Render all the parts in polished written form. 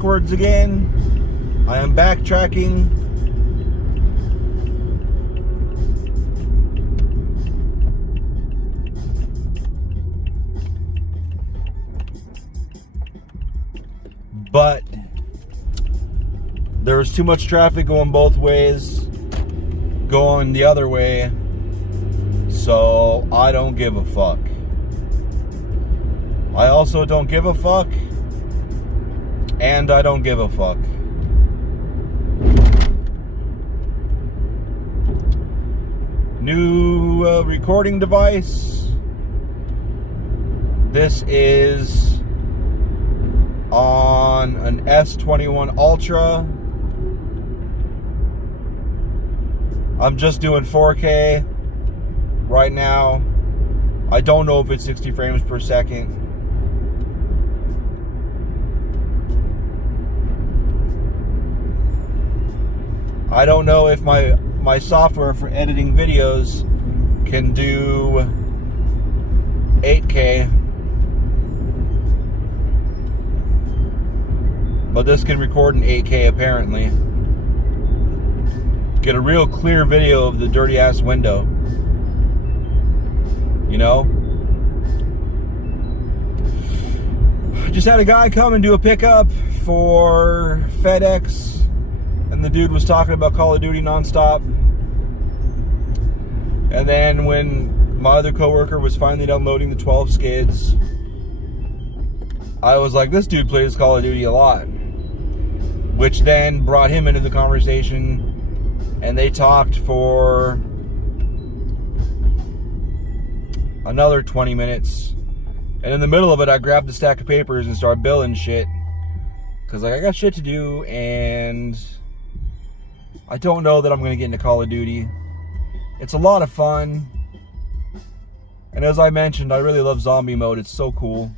backwards again. I am backtracking. But there was too much traffic going both ways, going the other way, so I don't give a fuck. I also don't give a fuck, and I don't give a fuck. New recording device. This is on an S21 Ultra. I'm just doing 4K right now. I don't know if it's 60 frames per second. I don't know if my software for editing videos can do 8K. But this can record in 8K apparently. Get a real clear video of the dirty ass window. You know? Just had a guy come and do a pickup for FedEx, and the dude was talking about Call of Duty nonstop. And then when my other coworker was finally downloading the 12 skids, I was like, this dude plays Call of Duty a lot. Which then brought him into the conversation, and they talked for another 20 minutes. And in the middle of it, I grabbed a stack of papers and started billing shit. Because like, I got shit to do, and I don't know that I'm going to get into Call of Duty. It's a lot of fun. And as I mentioned, I really love zombie mode. It's so cool.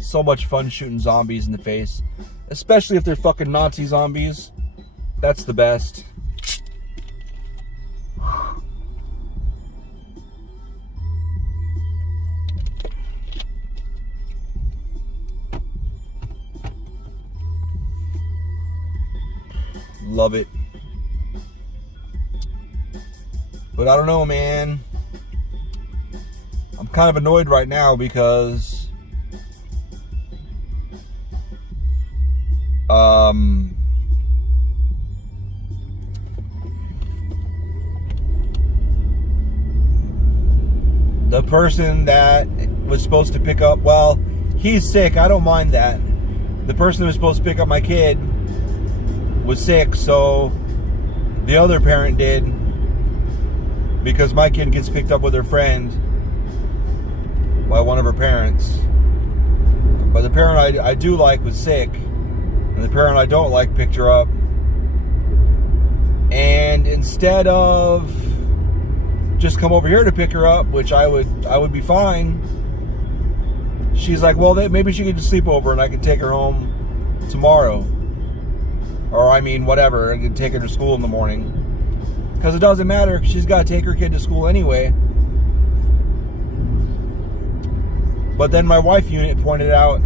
So much fun shooting zombies in the face. Especially if they're fucking Nazi zombies. That's the best. Love it. But I don't know, man. I'm kind of annoyed right now because the person that was supposed to pick up, well, he's sick, I don't mind that. The person who was supposed to pick up my kid was sick, so the other parent did, because my kid gets picked up with her friend by one of her parents. But the parent I do like was sick, and the parent I don't like picked her up. And instead of just come over here to pick her up, which I would be fine, she's like, well, maybe she could just sleep over and I can take her home tomorrow. Or I mean, whatever, I can take her to school in the morning. Because it doesn't matter, she's got to take her kid to school anyway. But then my wife unit pointed out,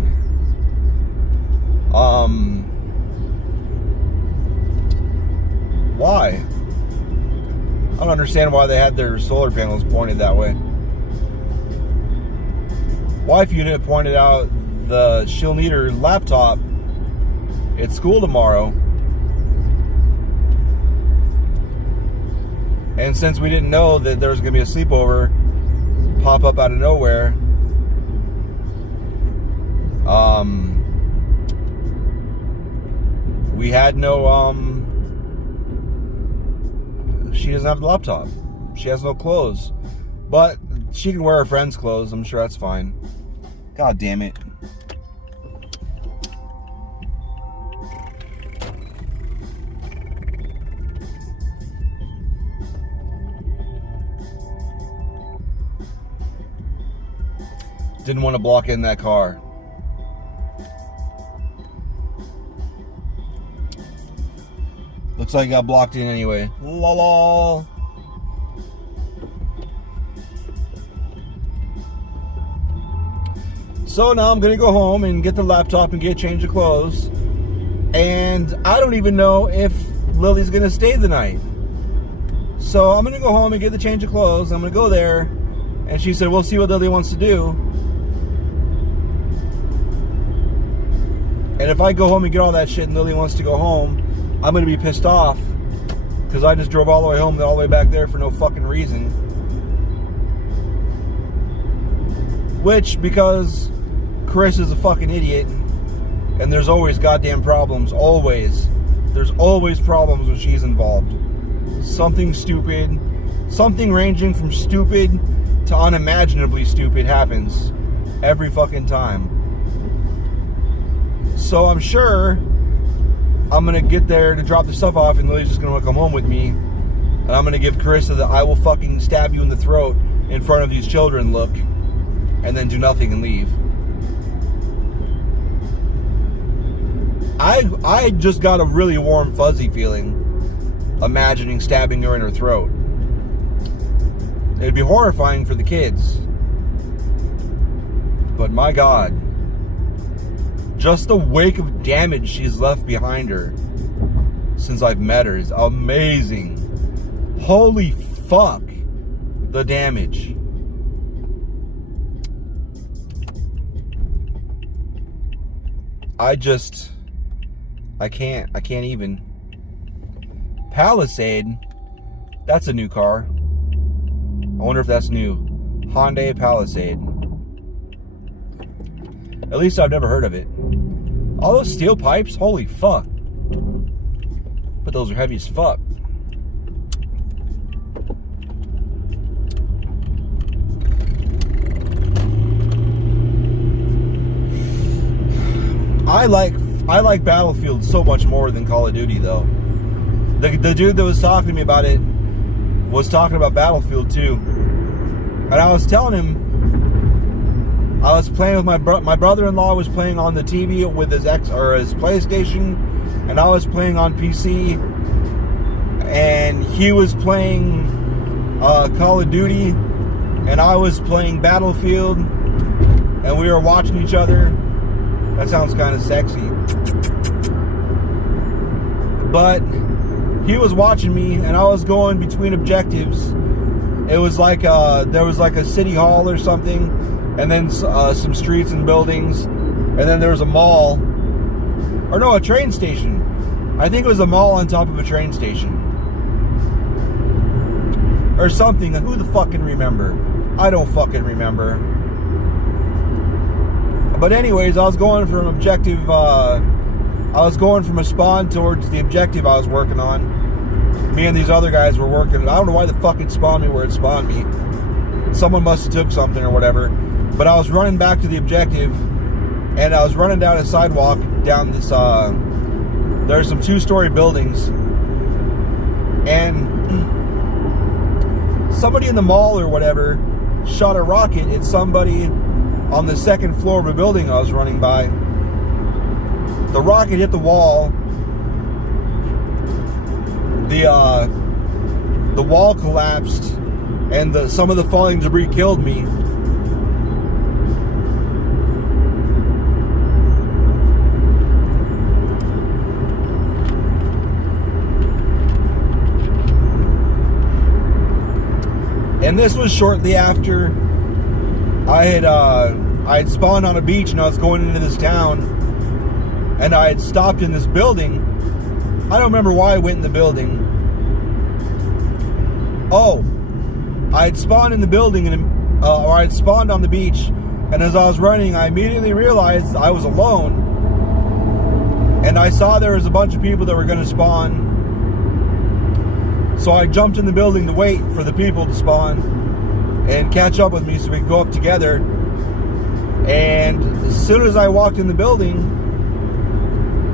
why? I don't understand why they had their solar panels pointed that way. Wife unit pointed out she'll need her laptop at school tomorrow. And since we didn't know that there was going to be a sleepover pop up out of nowhere, we had no, she doesn't have the laptop. She has no clothes. But she can wear her friend's clothes. I'm sure that's fine. God damn it. Didn't want to block in that car. Looks like I got blocked in anyway. Lol. So now I'm gonna go home and get the laptop and get a change of clothes. And I don't even know if Lily's going to stay the night. So I'm going to go home and get the change of clothes. I'm going to go there. And she said, we'll see what Lily wants to do. And if I go home and get all that shit and Lily wants to go home, I'm going to be pissed off. Because I just drove all the way home and all the way back there for no fucking reason. Which, because Chris is a fucking idiot, and there's always goddamn problems, always. There's always problems when she's involved. Something stupid, something ranging from stupid to unimaginably stupid happens every fucking time. So I'm sure I'm going to get there to drop the stuff off, and Lily's just going to come home with me, and I'm going to give Carissa the I will fucking stab you in the throat in front of these children look. And then do nothing and leave. I just got a really warm, fuzzy feeling imagining stabbing her in her throat. It'd be horrifying for the kids. But my God. Just the wake of damage she's left behind her since I've met her is amazing. Holy fuck. The damage. I can't even. Palisade, that's a new car. I wonder if that's new. Hyundai Palisade. At least I've never heard of it. All those steel pipes, holy fuck. But those are heavy as fuck. I like Battlefield so much more than Call of Duty, though. The dude that was talking to me about it was talking about Battlefield too, and I was telling him I was playing with my brother-in-law was playing on the TV with his his PlayStation, and I was playing on PC, and he was playing Call of Duty, and I was playing Battlefield, and we were watching each other. That sounds kind of sexy. But he was watching me, and I was going between objectives. It was like there was like a city hall or something, and then some streets and buildings, and then there was a mall, or no, a train station. I think it was a mall on top of a train station, or something. Who the fuck can remember? I don't fucking remember. But anyways, I was going from objective. I was going from a spawn towards the objective I was working on. Me and these other guys were working. I don't know why the fuck it spawned me where it spawned me. Someone must have took something or whatever. But I was running back to the objective, and I was running down a sidewalk down this. There's some 2-story buildings, and somebody in the mall or whatever shot a rocket at somebody on the second floor of a building I was running by. The rocket hit the wall. The wall collapsed, and some of the falling debris killed me. And this was shortly after I had spawned on a beach, and I was going into this town, and I had stopped in this building. I don't remember why I went in the building. Oh, I had spawned in the building, or I had spawned on the beach, and as I was running, I immediately realized I was alone, and I saw there was a bunch of people that were going to spawn. So I jumped in the building to wait for the people to spawn and catch up with me so we could go up together. And as soon as I walked in the building,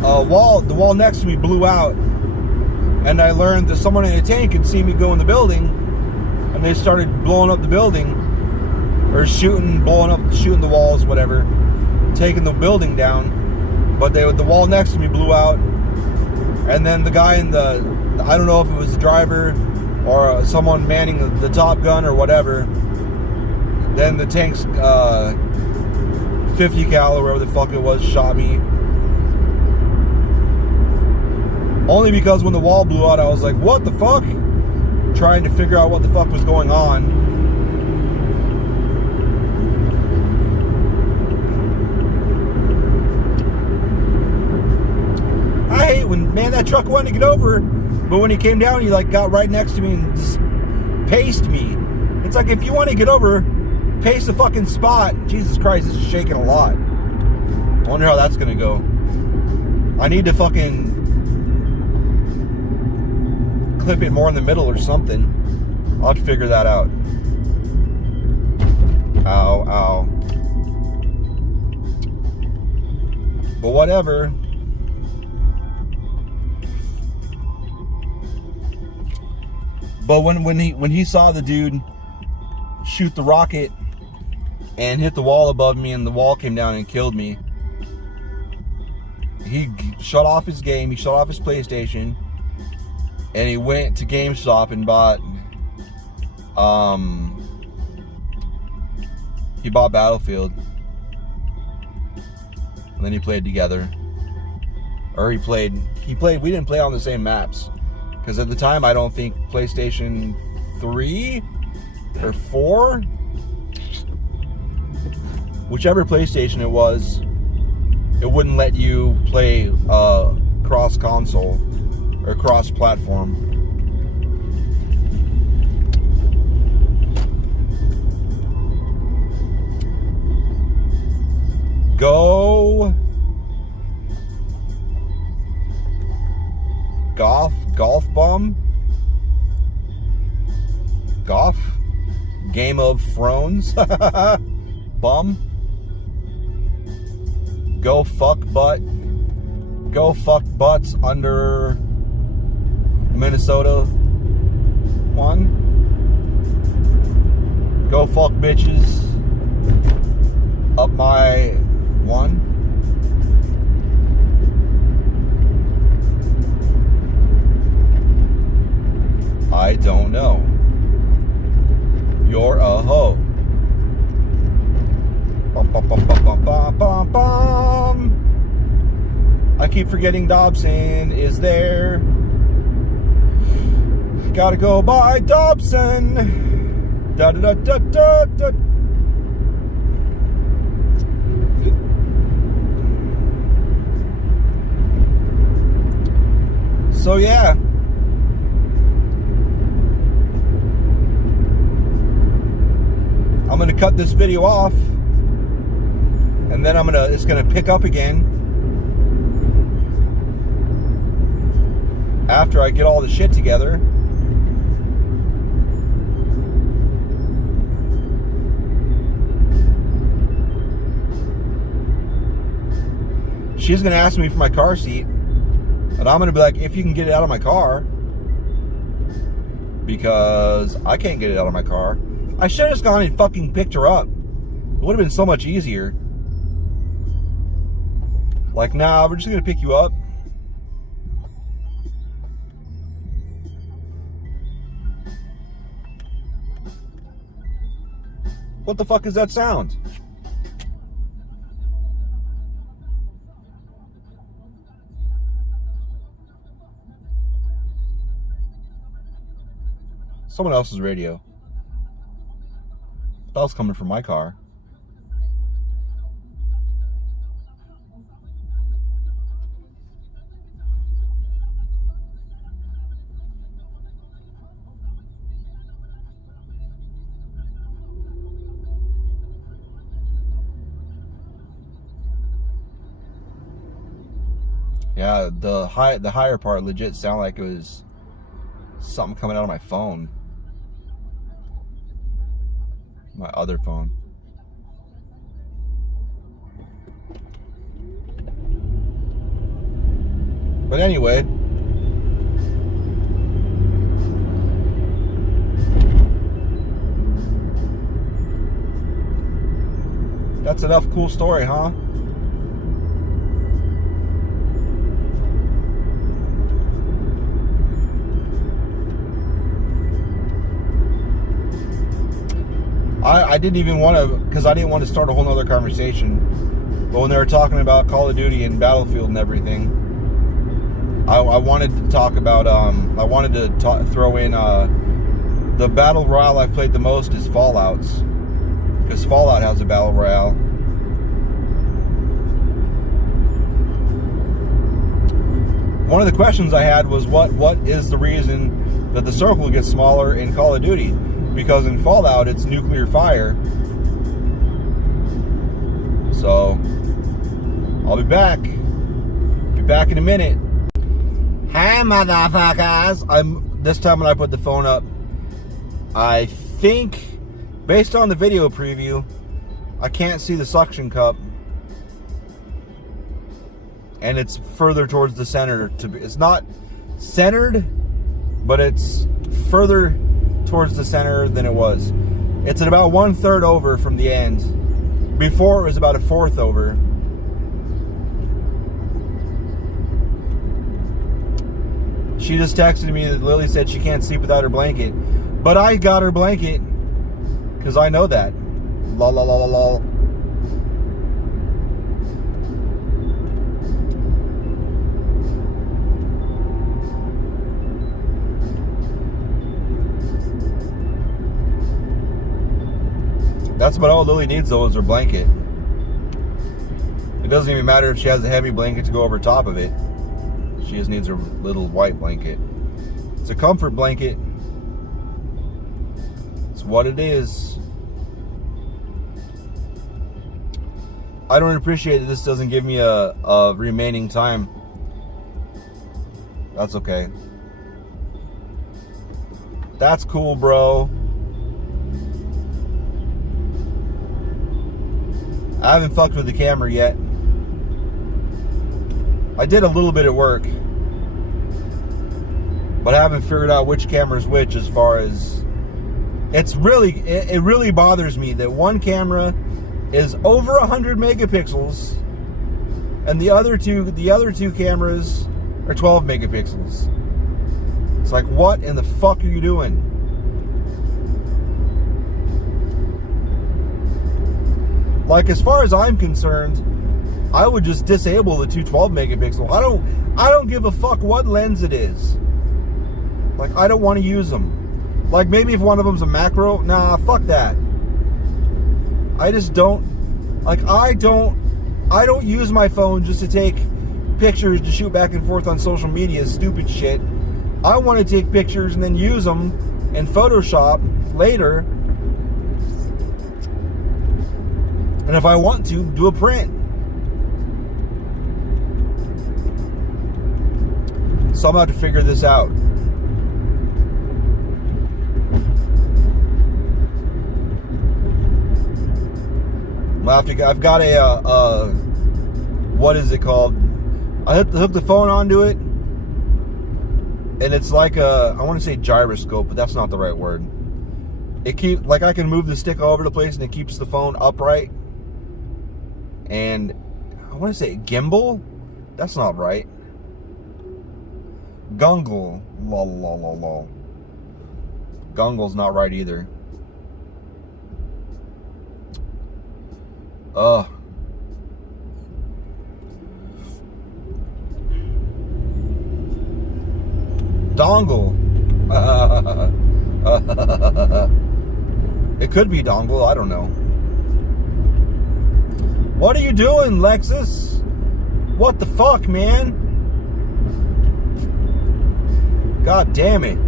the wall next to me blew out, and I learned that someone in a tank could see me go in the building, and they started blowing up the building, or shooting the walls, whatever, taking the building down. But the wall next to me blew out, and then the guy I don't know if it was the driver or someone manning the Top Gun or whatever. Then the tank's 50 cal or whatever the fuck it was shot me. Only because when the wall blew out, I was like, what the fuck? Trying to figure out what the fuck was going on. I hate when, man, that truck wanted to get over, but when he came down, he like got right next to me and just paced me. It's like, if you want to get over, pace the fucking spot. Jesus Christ, it's shaking a lot. I wonder how that's gonna go. I need to fucking clip it more in the middle or something. I'll have to figure that out. Ow, ow. But whatever. But when he saw the dude shoot the rocket and hit the wall above me, and the wall came down and killed me, he shut off his game, he shut off his PlayStation, and he went to GameStop and bought Battlefield. And then he played together. Or we didn't play on the same maps. Because at the time, I don't think PlayStation 3 or 4, whichever PlayStation it was, it wouldn't let you play cross-console or cross-platform. Go Golf Bum? Golf? Game of Thrones? Bum? Go fuck butt. Go fuck butts under Minnesota one. Go fuck bitches up my one. I don't know. You're a hoe. Bum, bum, bum, bum, bum, bum, bum, bum. I keep forgetting Dobson is there. Gotta go by Dobson. Da da da da da da. So yeah. I'm gonna cut this video off, and then it's gonna pick up again after I get all the shit together. She's gonna ask me for my car seat, and I'm gonna be like, if you can get it out of my car, because I can't get it out of my car. I should have just gone and fucking picked her up. It would have been so much easier. Like, nah, we're just gonna pick you up. What the fuck is that sound? Someone else's radio. That was coming from my car. Yeah, the higher part legit sounded like it was something coming out of my phone. My other phone. But anyway, that's enough cool story, huh? I didn't even want to, because I didn't want to start a whole nother conversation. But when they were talking about Call of Duty and Battlefield and everything, I wanted to talk about, I wanted to throw in, the battle royale I've played the most is Fallout's. Because Fallout has a battle royale. One of the questions I had was what is the reason that the circle gets smaller in Call of Duty? Because in Fallout it's nuclear fire. So I'll be back. Be back in a minute. Hi motherfuckers. This time when I put the phone up, I think based on the video preview, I can't see the suction cup. And it's further towards the center. It's not centered, but it's further towards the center than it was. It's at about 1/3 over from the end. Before it was about 1/4 over. She just texted me that Lily said she can't sleep without her blanket. But I got her blanket because I know that. Lol, lol, lol, lol. That's about all Lily needs, though, is her blanket. It doesn't even matter if she has a heavy blanket to go over top of it. She just needs her little white blanket. It's a comfort blanket. It's what it is. I don't appreciate that this doesn't give me a remaining time. That's okay. That's cool, bro. I haven't fucked with the camera yet. I did a little bit at work, but I haven't figured out which camera's which as far as... it really bothers me that one camera is over 100 megapixels and the other two cameras are 12 megapixels. It's like, what in the fuck are you doing? Like, as far as I'm concerned, I would just disable the 12 megapixel. I don't give a fuck what lens it is. Like, I don't want to use them. Like, maybe if one of them's a macro, nah, fuck that. I just don't, like, I don't use my phone just to take pictures to shoot back and forth on social media, stupid shit. I want to take pictures and then use them in Photoshop later. And if I want to, do a print. So I'm about to figure this out. I've got a what is it called? I hooked the phone onto it, and it's like I want to say gyroscope, but that's not the right word. It like I can move the stick all over the place, and it keeps the phone upright. And I want to say gimbal. That's not right. Gungle. Lol, lol, lol, lol. Gungle's not right either. Dongle. It could be dongle, I don't know. What are you doing, Lexus? What the fuck, man? God damn it.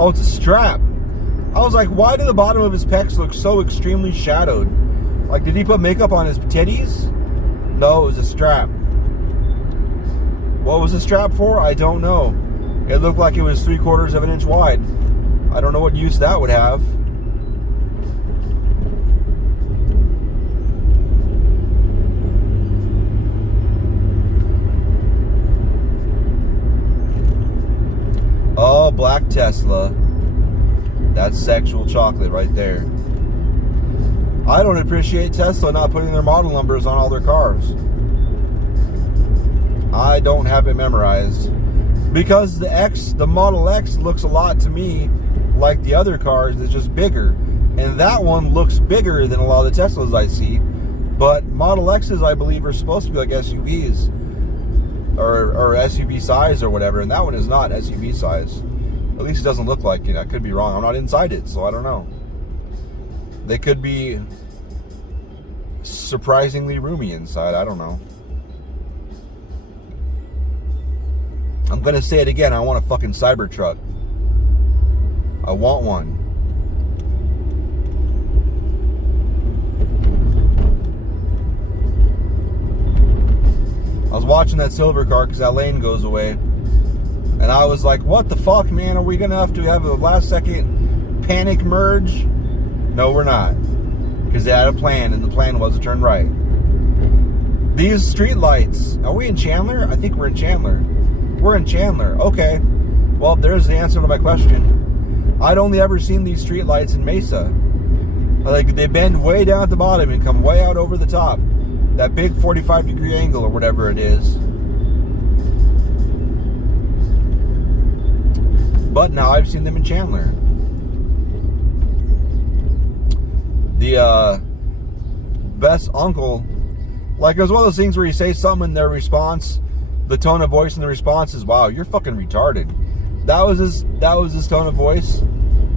Oh, it's a strap. I was like, why do the bottom of his pecs look so extremely shadowed? Like, did he put makeup on his titties? No, it was a strap. What was the strap for? I don't know. It looked like it was 3/4 of an inch wide. I don't know what use that would have. Oh, black Tesla. That's sexual chocolate right there. I don't appreciate Tesla not putting their model numbers on all their cars. I don't have it memorized. Because the Model X looks a lot to me like the other cars. It's just bigger. And that one looks bigger than a lot of the Teslas I see. But Model X's, I believe, are supposed to be like SUVs. Or SUV size or whatever. And that one is not SUV size. At least it doesn't look like it. I could be wrong. I'm not inside it, so I don't know. They could be surprisingly roomy inside. I don't know. I'm gonna say it again. I want a fucking Cybertruck. I want one. I was watching that silver car because that lane goes away. And I was like, what the fuck, man? Are we gonna have a last second panic merge? No, we're not. Because they had a plan, and the plan was to turn right. These street lights. Are we in Chandler? I think we're in Chandler. We're in Chandler. Okay. Well, there's the answer to my question. I'd only ever seen these street lights in Mesa. Like, they bend way down at the bottom and come way out over the top. That big 45-degree angle or whatever it is. But now I've seen them in Chandler. The best uncle, like, it was one of those things where you say something in their response, the tone of voice in the response is, wow, you're fucking retarded. That was his tone of voice.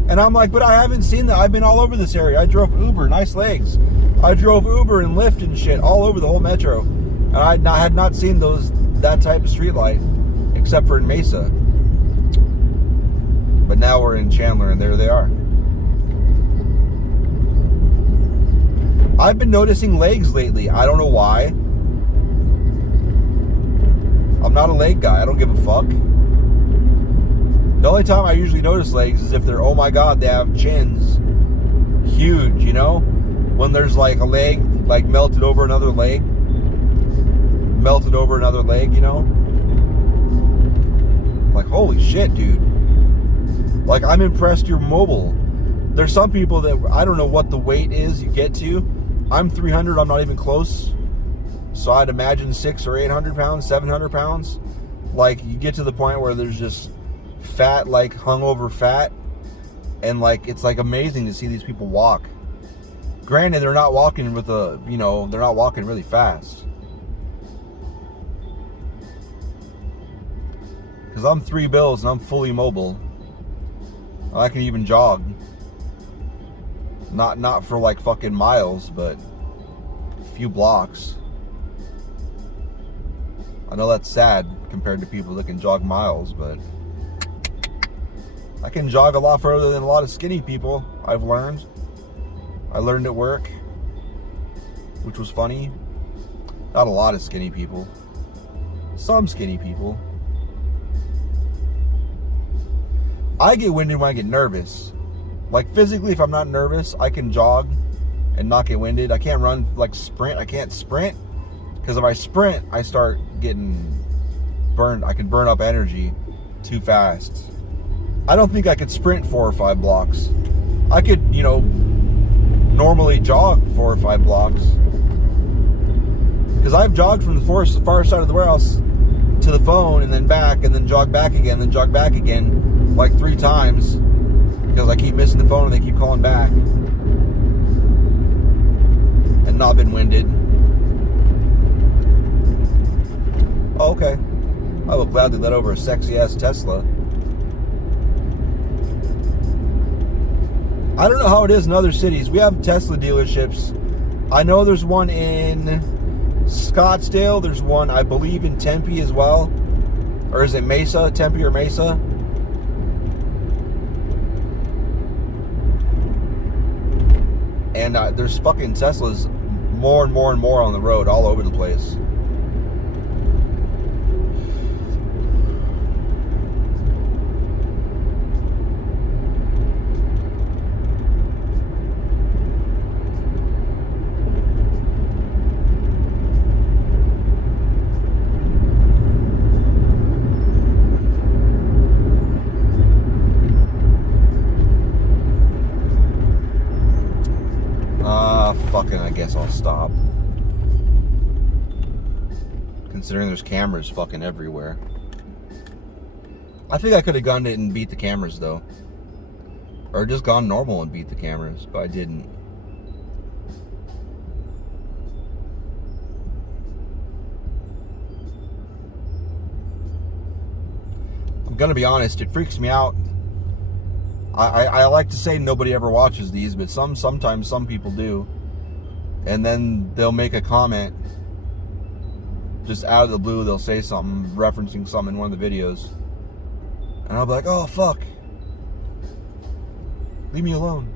And I'm like, but I haven't seen that. I've been all over this area. I drove Uber, nice legs. I drove Uber and Lyft and shit all over the whole metro. And I had not seen that type of street light, except for in Mesa. But now we're in Chandler, and there they are. I've been noticing legs lately. I don't know why. I'm not a leg guy. I don't give a fuck. The only time I usually notice legs is if they're, oh my god, they have chins. Huge, you know? When there's like a leg, like melted over another leg. Melted over another leg, you know? Like, holy shit, dude. Like, I'm impressed you're mobile. There's some people that, I don't know what the weight is you get to. I'm 300, I'm not even close. So I'd imagine 600 or 800 pounds, 700 pounds. Like, you get to the point where there's just fat, like hungover fat. And like, it's like amazing to see these people walk. Granted, they're not walking with they're not walking really fast. Because I'm 3 bills and I'm fully mobile. I can even jog. Not for like fucking miles, but a few blocks. I know that's sad compared to people that can jog miles, but I can jog a lot further than a lot of skinny people, I've learned. I learned at work, which was funny. Not a lot of skinny people. Some skinny people. I get winded when I get nervous. Like, physically, if I'm not nervous, I can jog and not get winded. I can't run, like, sprint. I can't sprint. Because if I sprint, I start getting burned. I can burn up energy too fast. I don't think I could sprint 4 or 5 blocks. I could, normally jog 4 or 5 blocks. Because I've jogged from the far side of the warehouse to the phone and then back and then jog back again, then jog back again like 3 times. Because I keep missing the phone and they keep calling back. And not been winded. Oh, okay. I will gladly let over a sexy ass Tesla. I don't know how it is in other cities. We have Tesla dealerships. I know there's one in Scottsdale. There's one, I believe, in Tempe as well. Or is it Mesa? Tempe or Mesa? And there's fucking Teslas more and more and more on the road all over the place. Fucking, I guess I'll stop. Considering there's cameras fucking everywhere. I think I could have gunned it and beat the cameras though. Or just gone normal and beat the cameras, but I didn't. I'm gonna be honest, it freaks me out. I like to say nobody ever watches these, but sometimes some people do. And then they'll make a comment just out of the blue. They'll say something referencing something in one of the videos, and I'll be like, oh fuck, leave me alone.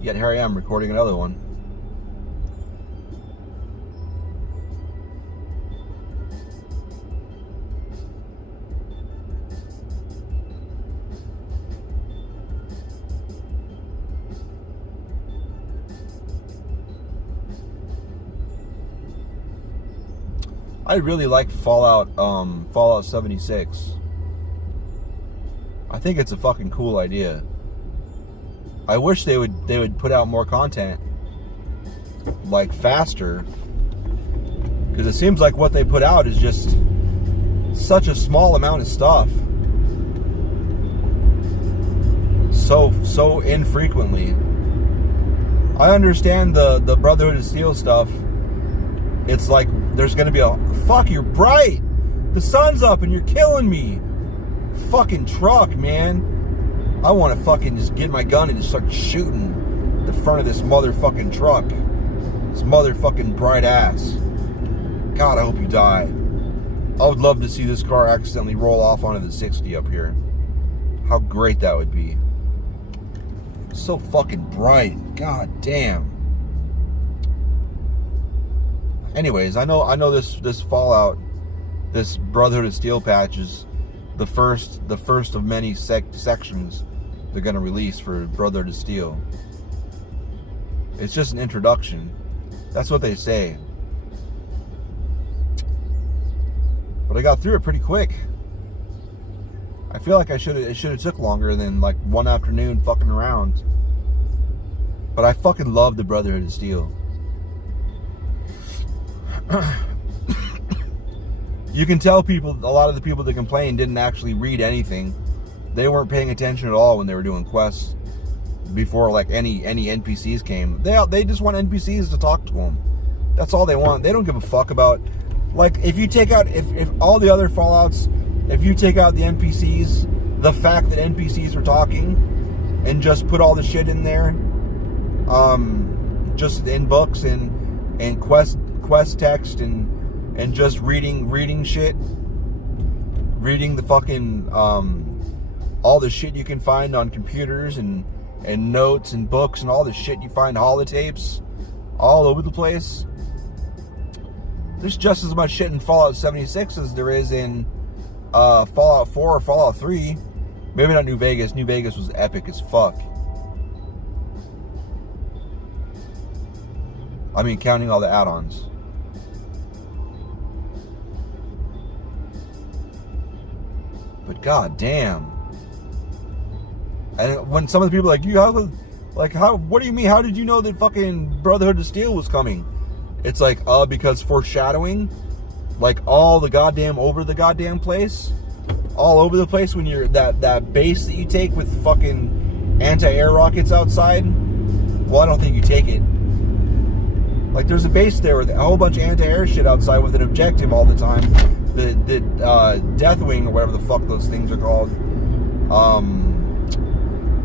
Yet here I am recording another one. I really like Fallout 76. I think it's a fucking cool idea. I wish they would put out more content, like, faster, because it seems like what they put out is just such a small amount of stuff, so infrequently. I understand the Brotherhood of Steel stuff. It's like there's gonna be a fuck. You're bright. The sun's up and you're killing me. Fucking truck, man. I want to fucking just get my gun and just start shooting the front of this motherfucking truck. This motherfucking bright ass. God, I hope you die. I would love to see this car accidentally roll off onto the 60 up here. How great that would be. So fucking bright. God damn. Anyways, I know this Fallout, this Brotherhood of Steel patch is the first of many sections they're gonna release for Brotherhood of Steel. It's just an introduction. That's what they say. But I got through it pretty quick. I feel like it should have took longer than like one afternoon fucking around. But I fucking love the Brotherhood of Steel. You can tell a lot of the people that complained didn't actually read anything. They weren't paying attention at all when they were doing quests before like any NPCs came. They just want NPCs to talk to them. That's all they want. They don't give a fuck about, like, if you take out if all the other Fallouts, if you take out the NPCs, the fact that NPCs are talking, and just put all the shit in there, just in books and quest text and just reading shit, reading the fucking all the shit you can find on computers and notes and books and all the shit you find, holotapes all over the place. There's just as much shit in Fallout 76 as there is in Fallout 4 or Fallout 3. Maybe not New Vegas. New Vegas was epic as fuck. I mean, counting all the add-ons. But god damn. And when some of the people are like, what do you mean? How did you know that fucking Brotherhood of Steel was coming? It's like, because foreshadowing, like all the goddamn over the goddamn place, all over the place when you're that base that you take with fucking anti-air rockets outside. Well, I don't think you take it. Like, there's a base there with a whole bunch of anti-air shit outside with an objective all the time. The Deathwing, or whatever the fuck those things are called.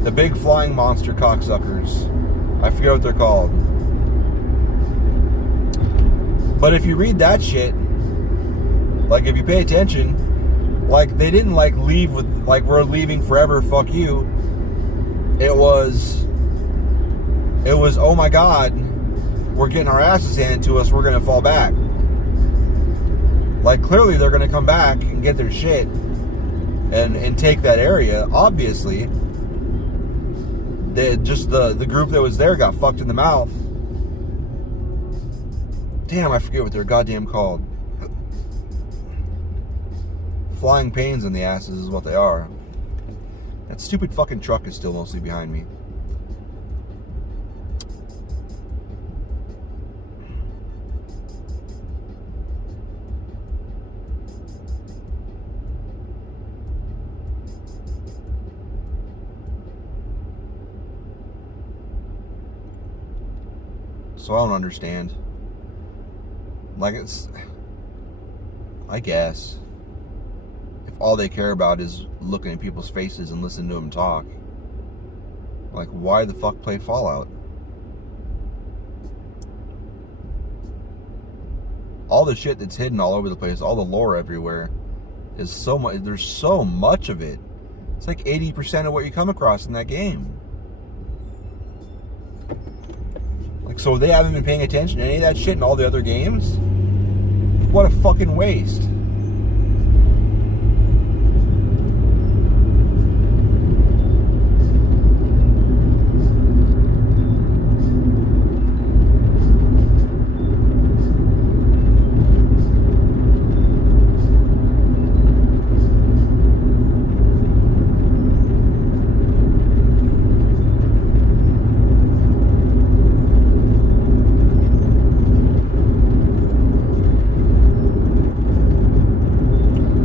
The big flying monster cocksuckers. I forget what they're called. But if you read that shit, like, if you pay attention, like, they didn't, like, leave with, like, we're leaving forever, fuck you. It was, oh my god, we're getting our asses handed to us, we're gonna fall back. Like, clearly they're gonna come back and get their shit and take that area. Obviously, the group that was there got fucked in the mouth. Damn, I forget what they're goddamn called. Flying pains in the asses is what they are. That stupid fucking truck is still mostly behind me. So I don't understand. Like, it's, I guess, if all they care about is looking at people's faces and listening to them talk, like, why the fuck play Fallout? All the shit that's hidden all over the place, all the lore everywhere, is so much. There's so much of it. It's like 80% of what you come across in that game. Like, so they haven't been paying attention to any of that shit in all the other games? What a fucking waste.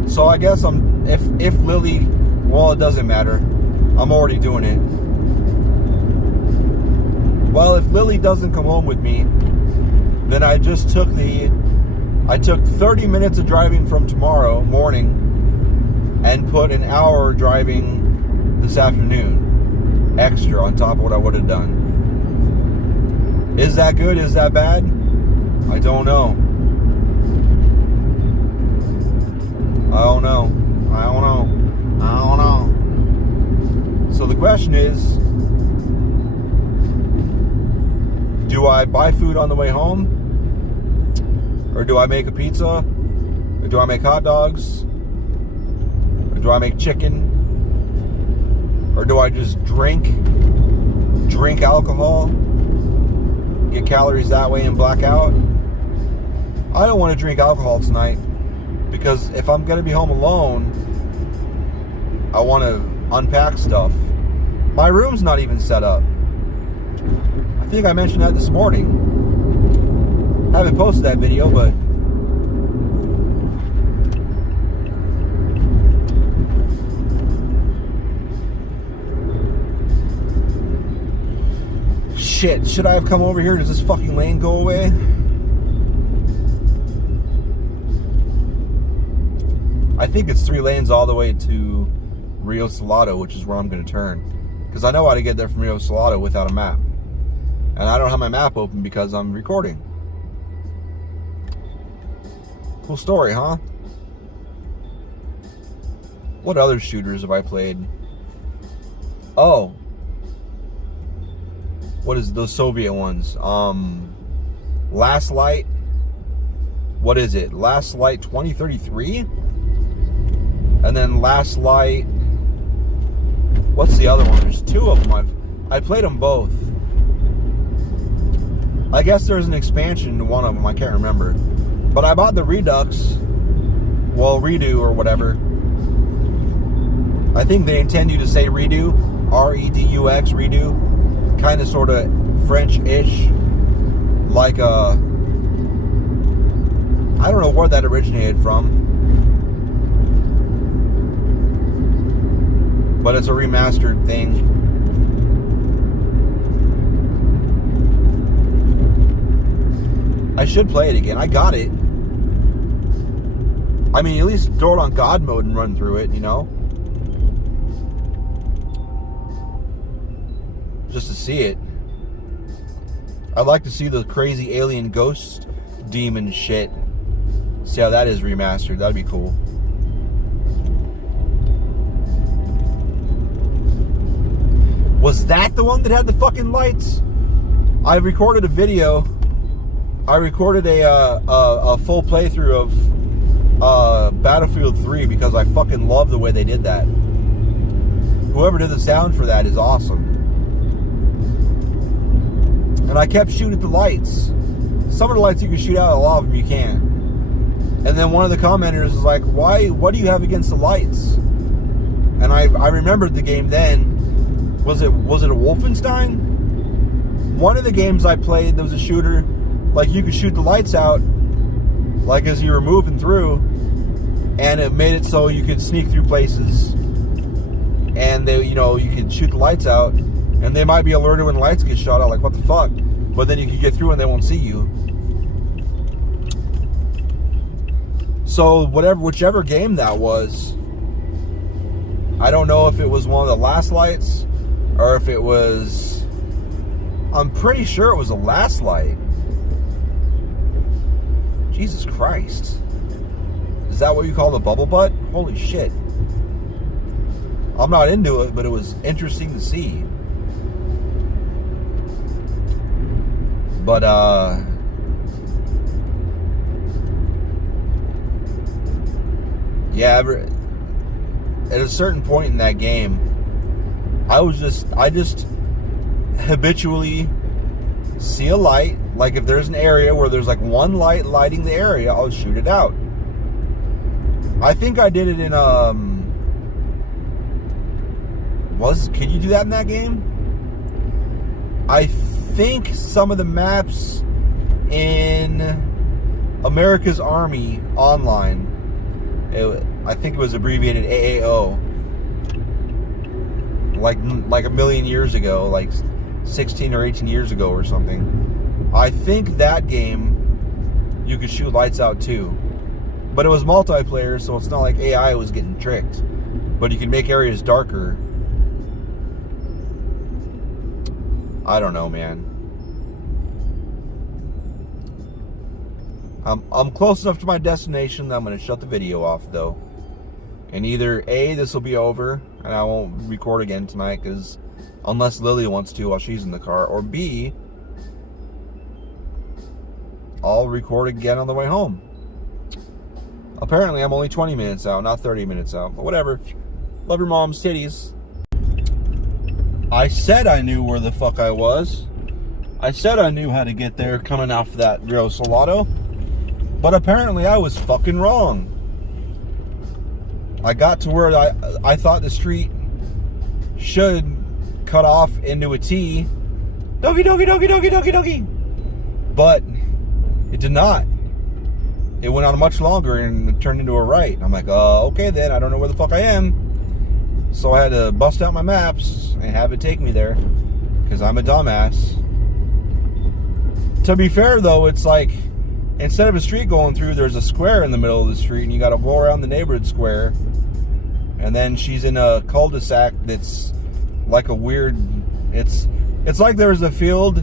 So I guess if Lily, well, it doesn't matter. I'm already doing it. Well, if Lily doesn't come home with me, then I took 30 minutes of driving from tomorrow morning and put an hour driving this afternoon extra on top of what I would have done. Is that good? Is that bad? I don't know. I don't know. So the question is, do I buy food on the way home? Or do I make a pizza? Or do I make hot dogs? Or do I make chicken? Or do I just drink alcohol? Get calories that way and black out? I don't want to drink alcohol tonight. Because if I'm going to be home alone, I want to unpack stuff. My room's not even set up. I think I mentioned that this morning. I haven't posted that video, but shit, should I have come over here? Does this fucking lane go away? I think it's 3 lanes all the way to Rio Salado, which is where I'm going to turn. Because I know how to get there from Rio Salado without a map. And I don't have my map open because I'm recording. Cool story, huh? What other shooters have I played? Oh. What is those Soviet ones? Last Light. What is it? Last Light 2033? And then Last Light, what's the other one? There's 2 of them. I played them both. I guess there's an expansion to one of them. I can't remember. But I bought the Redux, well, Redo or whatever. I think they intend you to say Redo, R-E-D-U-X, Redo. Kind of sort of French-ish. Like I don't know where that originated from. But it's a remastered thing. I should play it again. I got it. I mean, at least throw it on God mode and run through it, you know? Just to see it. I'd like to see the crazy alien ghost demon shit. See how that is remastered. That'd be cool. Was that the one that had the fucking lights? I recorded a video. I recorded a full playthrough of Battlefield 3 because I fucking love the way they did that. Whoever did the sound for that is awesome. And I kept shooting at the lights. Some of the lights you can shoot out, a lot of them you can't. And then one of the commenters was like, what do you have against the lights? And I remembered the game then. Was it a Wolfenstein? One of the games I played, there was a shooter, like you could shoot the lights out, like as you were moving through, and it made it so you could sneak through places, and they, you could shoot the lights out, and they might be alerted when the lights get shot out, like what the fuck? but then you can get through and they won't see you. So whichever game that was, I don't know if it was one of the last lights or if it was, I'm pretty sure it was the last light. Jesus Christ. Is that what you call the bubble butt? Holy shit. I'm not into it, but it was interesting to see. But, yeah, at a certain point in that game, I just habitually see a light. Like if there's an area where there's like one light lighting the area, I'll shoot it out. I think I did it in can you do that in that game? I think some of the maps in America's Army Online, I think it was abbreviated AAO, like a million years ago, like 16 or 18 years ago or something. I think that game you could shoot lights out too, but it was multiplayer, so it's not like AI was getting tricked, but you can make areas darker. I don't know, man. I'm close enough to my destination that I'm going to shut the video off, though. And either A, this will be over, and I won't record again tonight, because unless Lily wants to while she's in the car, or B, I'll record again on the way home. Apparently, I'm only 20 minutes out, not 30 minutes out, but whatever. Love your mom's titties. I said I knew where the fuck I was. I said I knew how to get there coming off that Rio Salado. But apparently I was fucking wrong. I got to where I thought the street should cut off into a T. Doggy, doggy, doggy, doggy, doggy, doggy. But it did not. It went on much longer and it turned into a right. I'm like, okay then, I don't know where the fuck I am. So I had to bust out my maps and have it take me there, because I'm a dumbass. To be fair though, it's like, instead of a street going through, there's a square in the middle of the street, and you got to go around the neighborhood square. And then she's in a cul-de-sac that's like a weird, it's like there's a field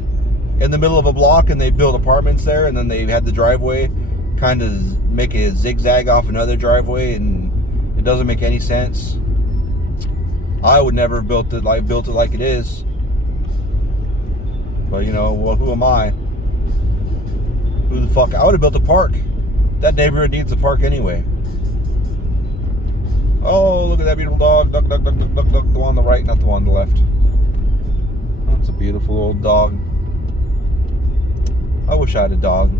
in the middle of a block and they built apartments there, and then they had the driveway kind of make a zigzag off another driveway, and it doesn't make any sense. I would never have built it like it is. But you know, well, who am I? Who the fuck? I would have built a park. That neighborhood needs a park anyway. Oh, look at that beautiful dog. Duck, duck, duck, duck, duck, duck. The one on the right, not the one on the left. That's a beautiful old dog. I wish I had a dog.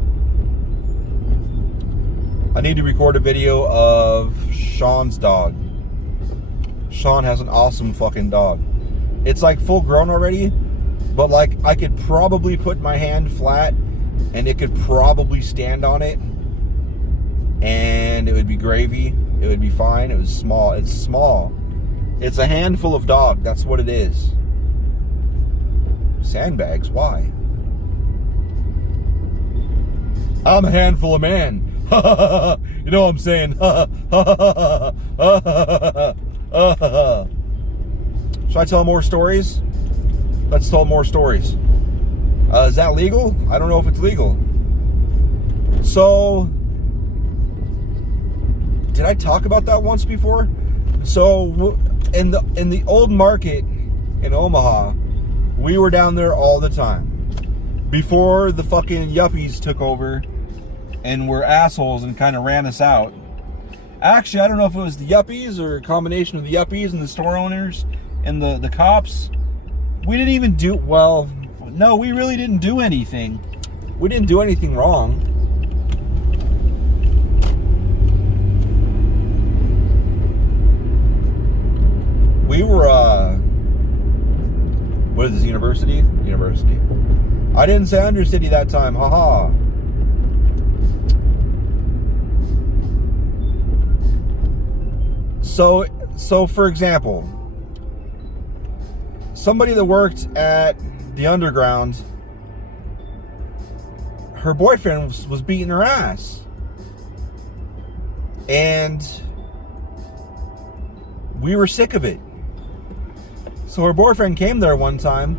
I need to record a video of Sean's dog. Sean has an awesome fucking dog. It's like full grown already, but like I could probably put my hand flat and it could probably stand on it and it would be gravy. It would be fine. It was small. It's small. It's a handful of dog. That's what it is. Sandbags? Why? I'm a handful of man. You know what I'm saying? Should I tell more stories? Let's tell more stories. Is that legal? I don't know if it's legal. So, did I talk about that once before? So, in the old market in Omaha, we were down there all the time. Before the fucking yuppies took over and were assholes and kind of ran us out. Actually, I don't know if it was the yuppies or a combination of the yuppies and the store owners and the cops. We didn't even do, well, no, we really didn't do anything. We didn't do anything wrong. We were, what is this, university? University. I didn't say Undercity that time, haha. So for example, somebody that worked at the underground her boyfriend was beating her ass. And we were sick of it. So her boyfriend came there one time,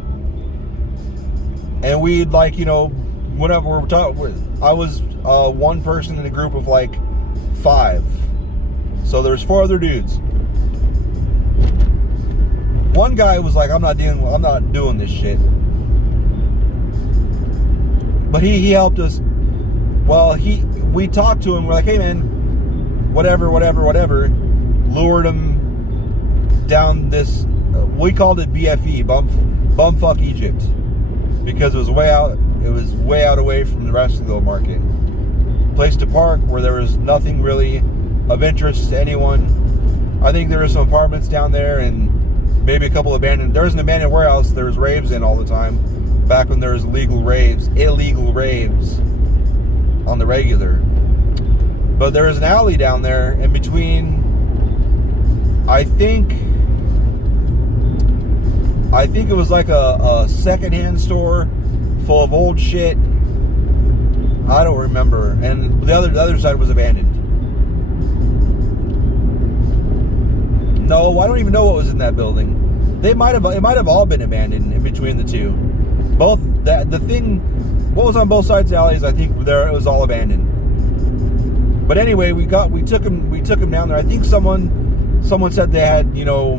and we'd like, you know, whatever we're talking. I was one person in a group of like 5. So there's 4 other dudes. One guy was like, I'm not doing this shit. But he helped us. Well, we talked to him. We're like, hey man, whatever. Lured him down this. We called it BFE, bumfuck Egypt, because it was way out. It was way out away from the rest of the market. Place to park where there was nothing really of interest to anyone. I think there were some apartments down there and maybe a couple abandoned. There was an abandoned warehouse there was raves in all the time. Back when there was illegal raves on the regular. But there was an alley down there in between. I think it was like a secondhand store full of old shit. I don't remember. And the other side was abandoned. No, I don't even know what was in that building. It might have all been abandoned in between the two. What was on both sides of the alleys, I think it was all abandoned. But anyway, we took him down there. I think someone said they had, you know,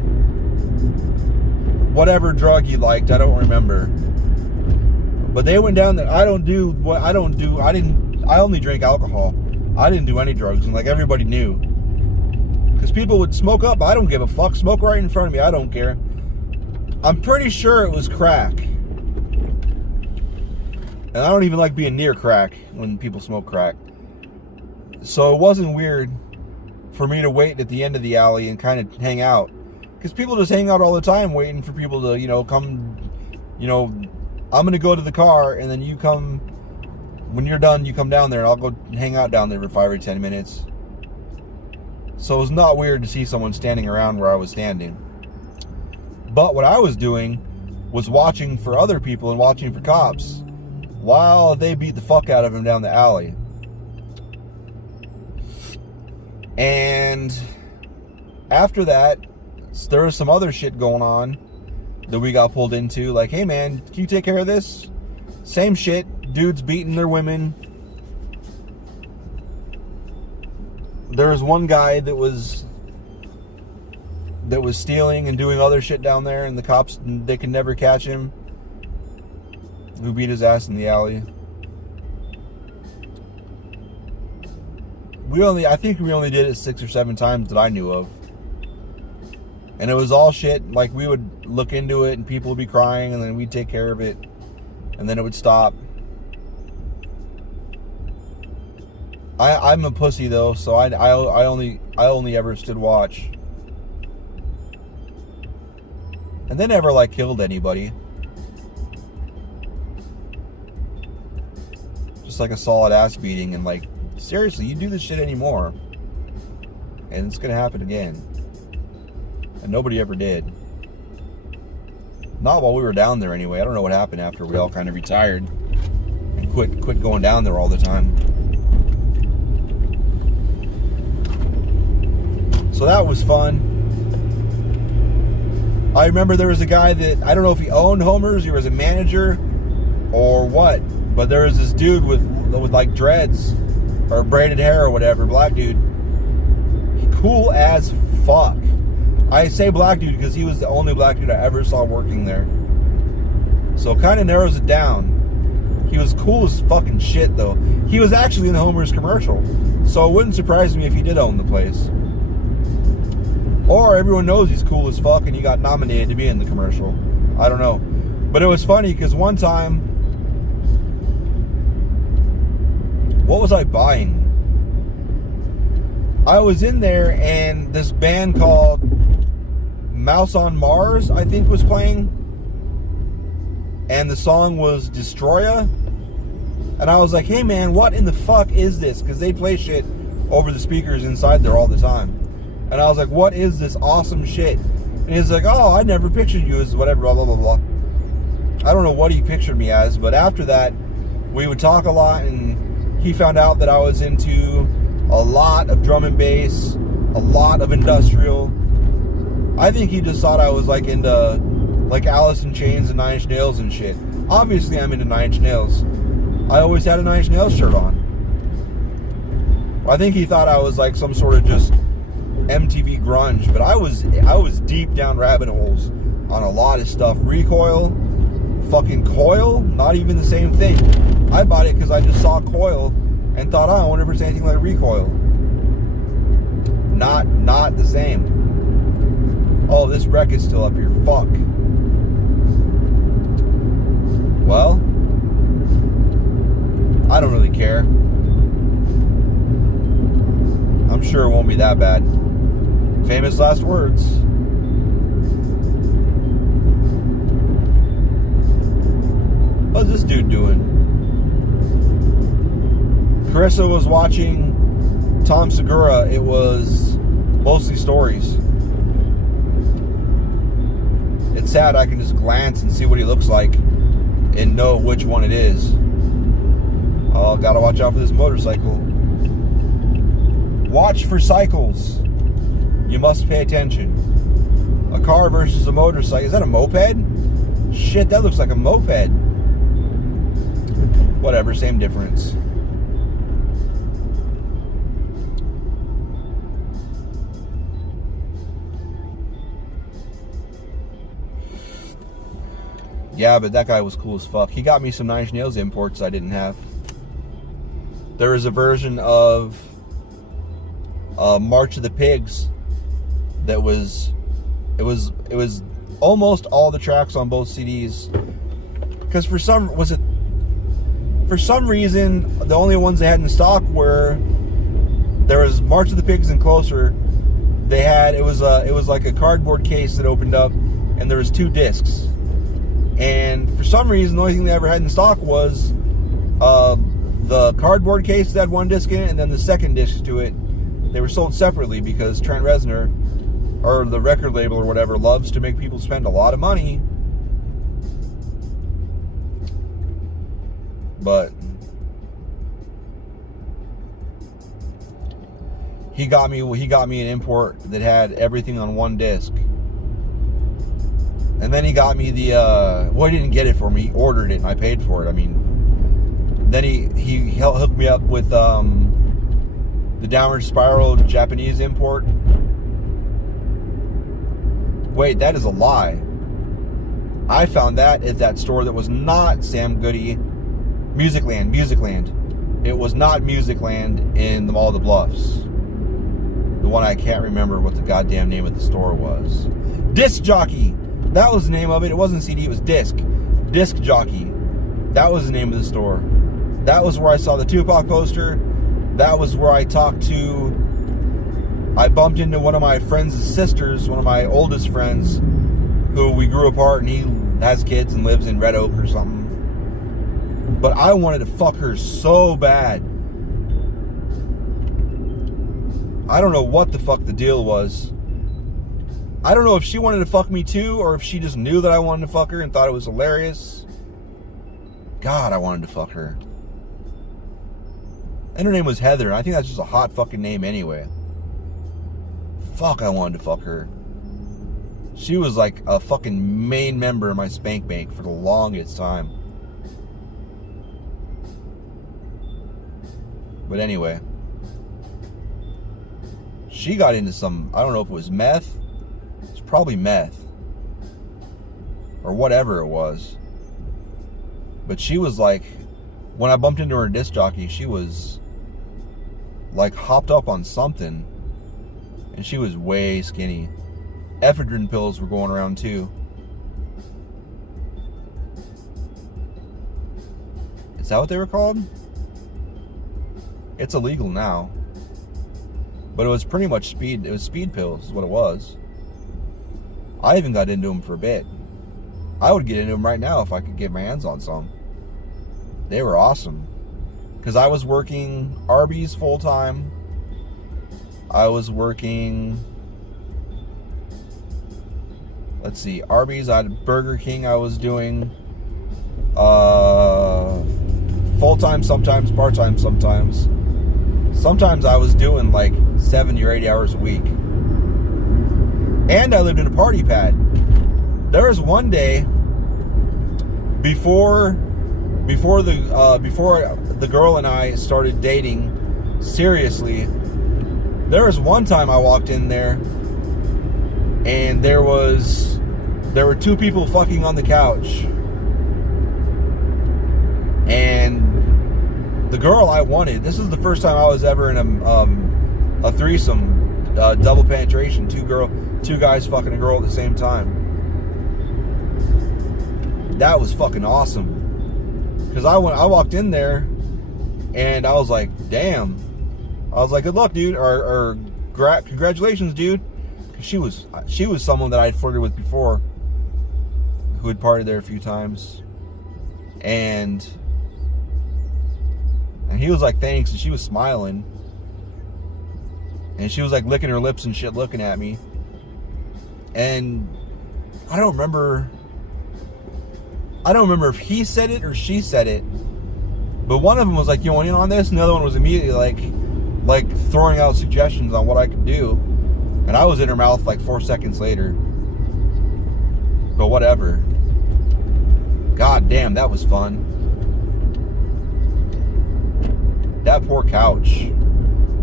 whatever drug he liked. I don't remember. But they went down there. I only drink alcohol. I didn't do any drugs, and like everybody knew. Because people would smoke up. I don't give a fuck. Smoke right in front of me. I don't care. I'm pretty sure it was crack. And I don't even like being near crack when people smoke crack. So it wasn't weird for me to wait at the end of the alley and kind of hang out. Because people just hang out all the time waiting for people to, you know, come, you know, I'm going to go to the car and then you come, when you're done, you come down there and I'll go hang out down there for 5 or 10 minutes. So it was not weird to see someone standing around where I was standing. But what I was doing was watching for other people and watching for cops while they beat the fuck out of him down the alley. And after that, there was some other shit going on that we got pulled into. Like, hey man, can you take care of this? Same shit. Dudes beating their women. There was one guy that was stealing and doing other shit down there, and the cops, they could never catch him. Who beat his ass in the alley. I think we only did it 6 or 7 times that I knew of. And it was all shit, like we would look into it and people would be crying and then we'd take care of it. And then it would stop. I'm a pussy though, so I only ever stood watch. And they never like killed anybody. Just like a solid ass beating, and like, seriously, you do this shit anymore and it's gonna happen again. And nobody ever did. Not while we were down there anyway. I don't know what happened after we all kind of retired and quit going down there all the time. So that was fun. I remember there was a guy that, I don't know if he owned Homer's, he was a manager or what, but there was this dude with like dreads or braided hair or whatever, black dude. Cool as fuck. I say black dude because he was the only black dude I ever saw working there. So kind of narrows it down. He was cool as fucking shit though. He was actually in the Homer's commercial. So it wouldn't surprise me if he did own the place. Or everyone knows he's cool as fuck and he got nominated to be in the commercial. I don't know. But it was funny because one time, what was I buying? I was in there and this band called Mouse on Mars, I think, was playing. And the song was Destroya. And I was like, hey man, what in the fuck is this? Because they play shit over the speakers inside there all the time. And I was like, what is this awesome shit? And he's like, oh, I never pictured you as whatever, blah, blah, blah, blah. I don't know what he pictured me as, but after that, we would talk a lot, and he found out that I was into a lot of drum and bass, a lot of industrial. I think he just thought I was like into like Alice in Chains and Nine Inch Nails and shit. Obviously I'm into Nine Inch Nails. I always had a Nine Inch Nails shirt on. I think he thought I was like some sort of just MTV grunge, but I was deep down rabbit holes on a lot of stuff. Recoil, fucking Coil, not even the same thing. I bought it because I just saw Coil and thought, oh, I wonder if it's anything like Recoil. Not the same. Oh, this wreck is still up here. Fuck. Well, I don't really care. I'm sure it won't be that bad. Famous last words. What's this dude doing? Carissa was watching Tom Segura. It was mostly stories. It's sad I can just glance and see what he looks like and know which one it is. Oh, gotta watch out for this motorcycle. Watch for cycles. You must pay attention. A car versus a motorcycle. Is that a moped? Shit, that looks like a moped. Whatever, same difference. Yeah, but that guy was cool as fuck. He got me some Nine Inch Nails imports I didn't have. There was a version of March of the Pigs that was almost all the tracks on both CDs. Because for some reason the only ones they had in stock were, there was March of the Pigs and Closer. They had it was like a cardboard case that opened up, and there was 2 discs. And for some reason, the only thing they ever had in stock was the cardboard case that had 1 disc in it, and then the second disc to it. They were sold separately because Trent Reznor, or the record label or whatever, loves to make people spend a lot of money. But he got me an import that had everything on 1 disc. And then he got me the, well, he didn't get it for me. He ordered it and I paid for it. I mean, then he hooked me up with the Downward Spiral Japanese import. Wait, that is a lie. I found that at that store that was not Sam Goody. Musicland. It was not Musicland in the Mall of the Bluffs. The one I can't remember what the goddamn name of the store was. Disc Jockey. That was the name of it. It wasn't CD, it was disc. Disc Jockey. That was the name of the store. That was where I saw the Tupac poster. That was where I bumped into one of my friends' sisters, one of my oldest friends, who we grew apart, and he has kids and lives in Red Oak or something. But I wanted to fuck her so bad. I don't know what the fuck the deal was. I don't know if she wanted to fuck me too, or if she just knew that I wanted to fuck her and thought it was hilarious. God, I wanted to fuck her. And her name was Heather, and I think that's just a hot fucking name anyway. Fuck, I wanted to fuck her. She was like a fucking main member of my spank bank for the longest time. But anyway, she got into some, I don't know if it was meth. It's probably meth. Or whatever it was. But she was like, when I bumped into her disc jockey, she was like hopped up on something. And she was way skinny. Ephedrine pills were going around too. Is that what they were called? It's illegal now. But it was pretty much speed. It was speed pills is what it was. I even got into them for a bit. I would get into them right now if I could get my hands on some. They were awesome. Because I was working Arby's full time. I was working, let's see, Arby's, I had Burger King I was doing. full-time sometimes, part-time sometimes. Sometimes I was doing like 70 or 80 hours a week. And I lived in a party pad. There was one day before the girl and I started dating seriously. There was one time I walked in there and there were two people fucking on the couch. And the girl I wanted, this is the first time I was ever in a threesome, double penetration, two guys fucking a girl at the same time. That was fucking awesome. Because I walked in there and I was like, damn. I was like, good luck, dude, or congratulations, dude. She was someone that I'd flirted with before, who had partied there a few times, and he was like, thanks, and she was smiling, and she was like licking her lips and shit, looking at me, and I don't remember if he said it or she said it, but one of them was like, you want in on this, and the other one was immediately like throwing out suggestions on what I could do. And I was in her mouth like 4 seconds later. But whatever. God damn, that was fun. That poor couch.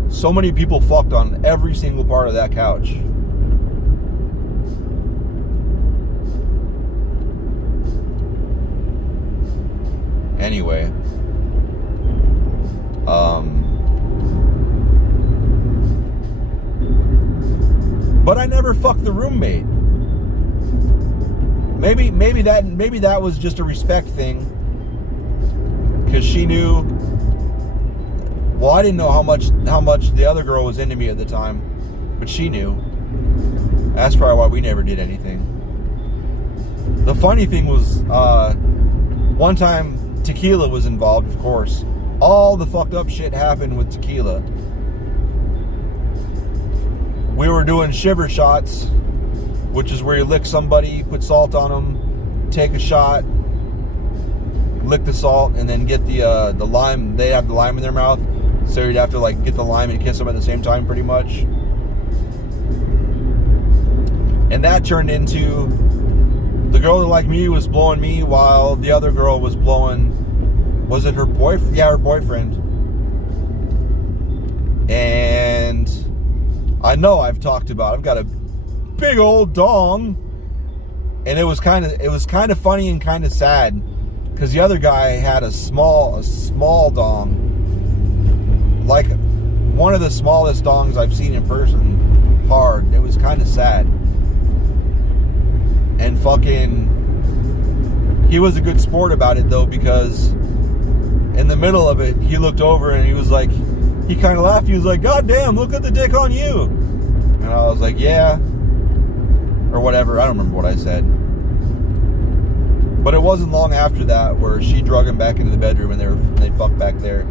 So many people fucked on every single part of that couch. Anyway. But I never fucked the roommate. Maybe that was just a respect thing. Because she knew. Well, I didn't know how much the other girl was into me at the time, but she knew. That's probably why we never did anything. The funny thing was, one time tequila was involved, of course. All the fucked up shit happened with tequila. We were doing shiver shots, which is where you lick somebody, put salt on them, take a shot, lick the salt, and then get the lime. They have the lime in their mouth, so you'd have to like get the lime and kiss them at the same time, pretty much. And that turned into the girl that liked me was blowing me while the other girl was blowing. Was it her boyfriend? Yeah, her boyfriend. And I know I've talked about, I've got a big old dong, and it was kind of funny and kind of sad because the other guy had a small dong, like one of the smallest dongs I've seen in person, hard. It was kind of sad, and fucking he was a good sport about it though, because in the middle of it he looked over and he was like, he kind of laughed. He was like, God damn, look at the dick on you. And I was like, yeah. Or whatever. I don't remember what I said. But it wasn't long after that where she drug him back into the bedroom and they fucked back there.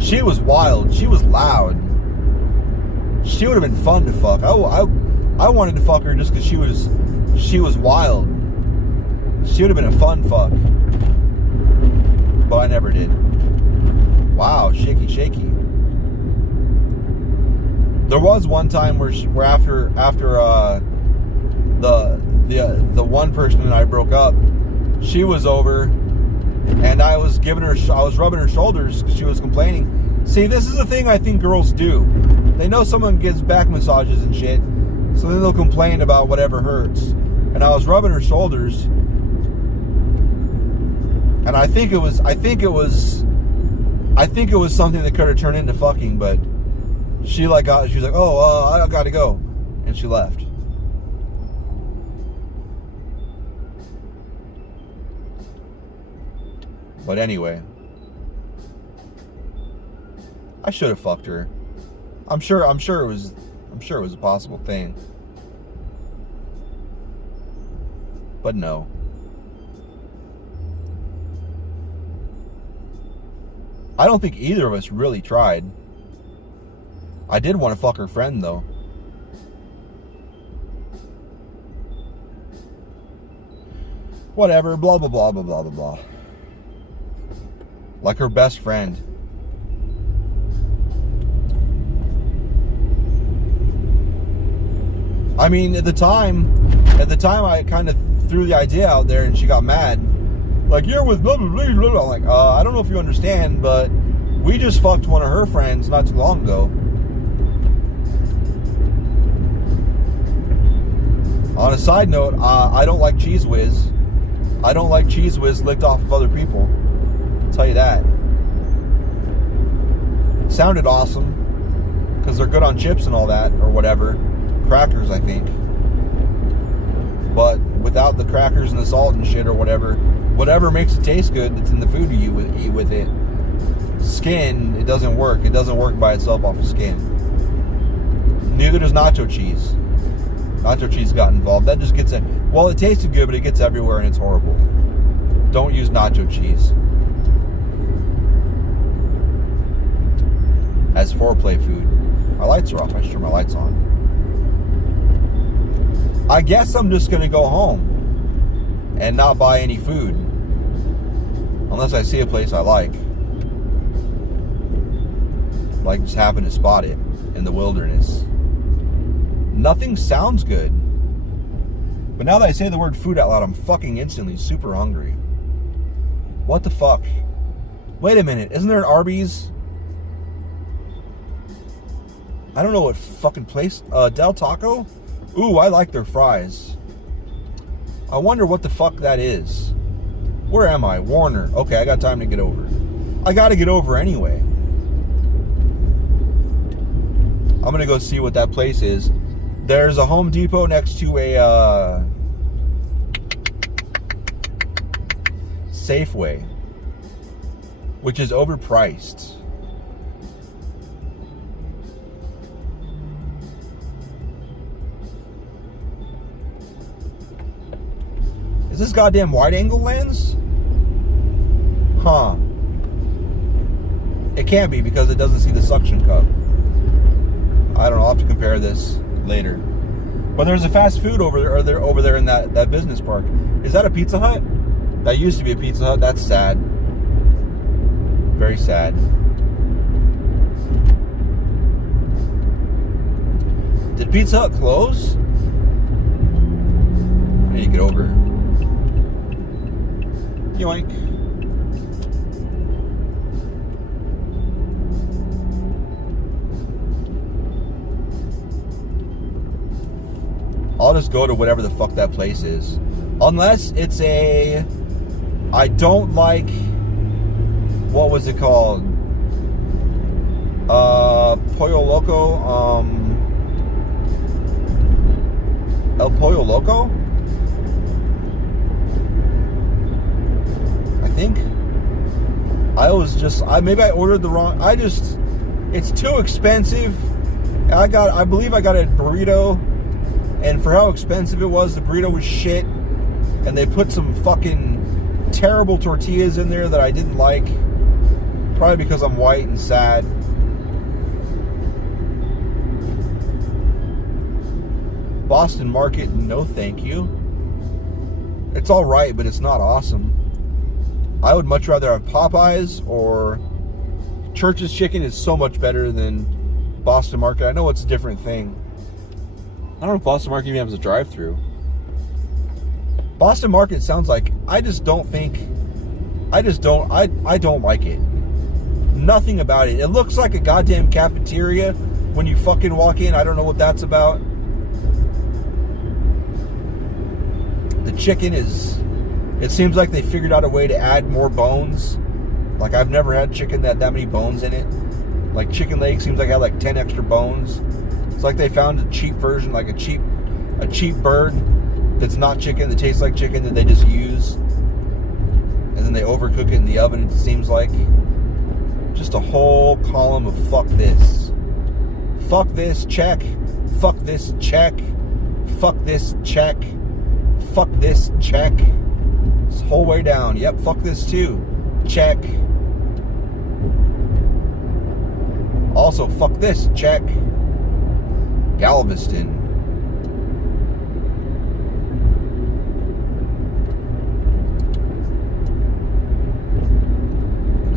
She was wild. She was loud. She would have been fun to fuck. I wanted to fuck her just because she was wild. She would have been a fun fuck. But I never did. Wow, shaky. There was one time where after the one person and I broke up, she was over, and I was rubbing her shoulders because she was complaining. See, this is the thing I think girls do. They know someone gives back massages and shit, so then they'll complain about whatever hurts. And I was rubbing her shoulders. And I think it was something that could have turned into fucking, but she was like, oh, I gotta go, and she left. But anyway, I should have fucked her. I'm sure it was a possible thing, but no. I don't think either of us really tried. I did want to fuck her friend, though. Whatever, blah, blah, blah, blah, blah, blah, blah. Like her best friend. I mean, at the time I kind of threw the idea out there and she got mad. Like, you're with blah, blah, blah, blah. I'm like, I don't know if you understand, but we just fucked one of her friends not too long ago. On a side note, I don't like Cheese Whiz. I don't like Cheese Whiz licked off of other people. I'll tell you that. It sounded awesome, because they're good on chips and all that, or whatever. Crackers, I think. But without the crackers and the salt and shit or whatever makes it taste good that's in the food you eat with it. Skin, it doesn't work. It doesn't work by itself off of skin. Neither does nacho cheese. Nacho cheese got involved. That just gets it. Well, it tasted good, but it gets everywhere and it's horrible. Don't use nacho cheese as foreplay food. My lights are off. I should turn my lights on. I guess I'm just going to go home and not buy any food. Unless I see a place I like. Like just happen to spot it in the wilderness. Nothing sounds good. But now that I say the word food out loud, I'm fucking instantly super hungry. What the fuck? Wait a minute. Isn't there an Arby's? I don't know what fucking place. Del Taco? Ooh, I like their fries. I wonder what the fuck that is. Where am I? Warner. Okay, I got time to get over. I gotta get over anyway. I'm gonna go see what that place is. There's a Home Depot next to a Safeway, which is overpriced. Is this goddamn wide angle lens? Huh. It can't be because it doesn't see the suction cup. I don't know. I'll have to compare this later. But there's a fast food over there in that business park. Is that a Pizza Hut? That used to be a Pizza Hut. That's sad. Very sad. Did Pizza Hut close? I need to get over. Yoink. I'll just go to whatever the fuck that place is. Unless it's a... I don't like... What was it called? Pollo Loco? El Pollo Loco? I think. Maybe I ordered the wrong... It's too expensive. I believe I got a burrito. And for how expensive it was, the burrito was shit. And they put some fucking terrible tortillas in there that I didn't like. Probably because I'm white and sad. Boston Market, no thank you. It's alright, but it's not awesome. I would much rather have Popeyes or... Church's Chicken is so much better than Boston Market. I know it's a different thing. I don't know if Boston Market even has a drive-thru. Boston Market sounds like... I don't like it. Nothing about it. It looks like a goddamn cafeteria when you fucking walk in. I don't know what that's about. The chicken is... It seems like they figured out a way to add more bones. Like, I've never had chicken that many bones in it. Like, chicken leg seems like it had like 10 extra bones. It's like they found a cheap version, like a cheap bird that's not chicken, that tastes like chicken, that they just use. And then they overcook it in the oven, it seems like. Just a whole column of fuck this. Fuck this, check. Fuck this, check. Fuck this, check. Fuck this, check. This whole way down. Yep, fuck this too. Check. Also, fuck this, check. Galveston.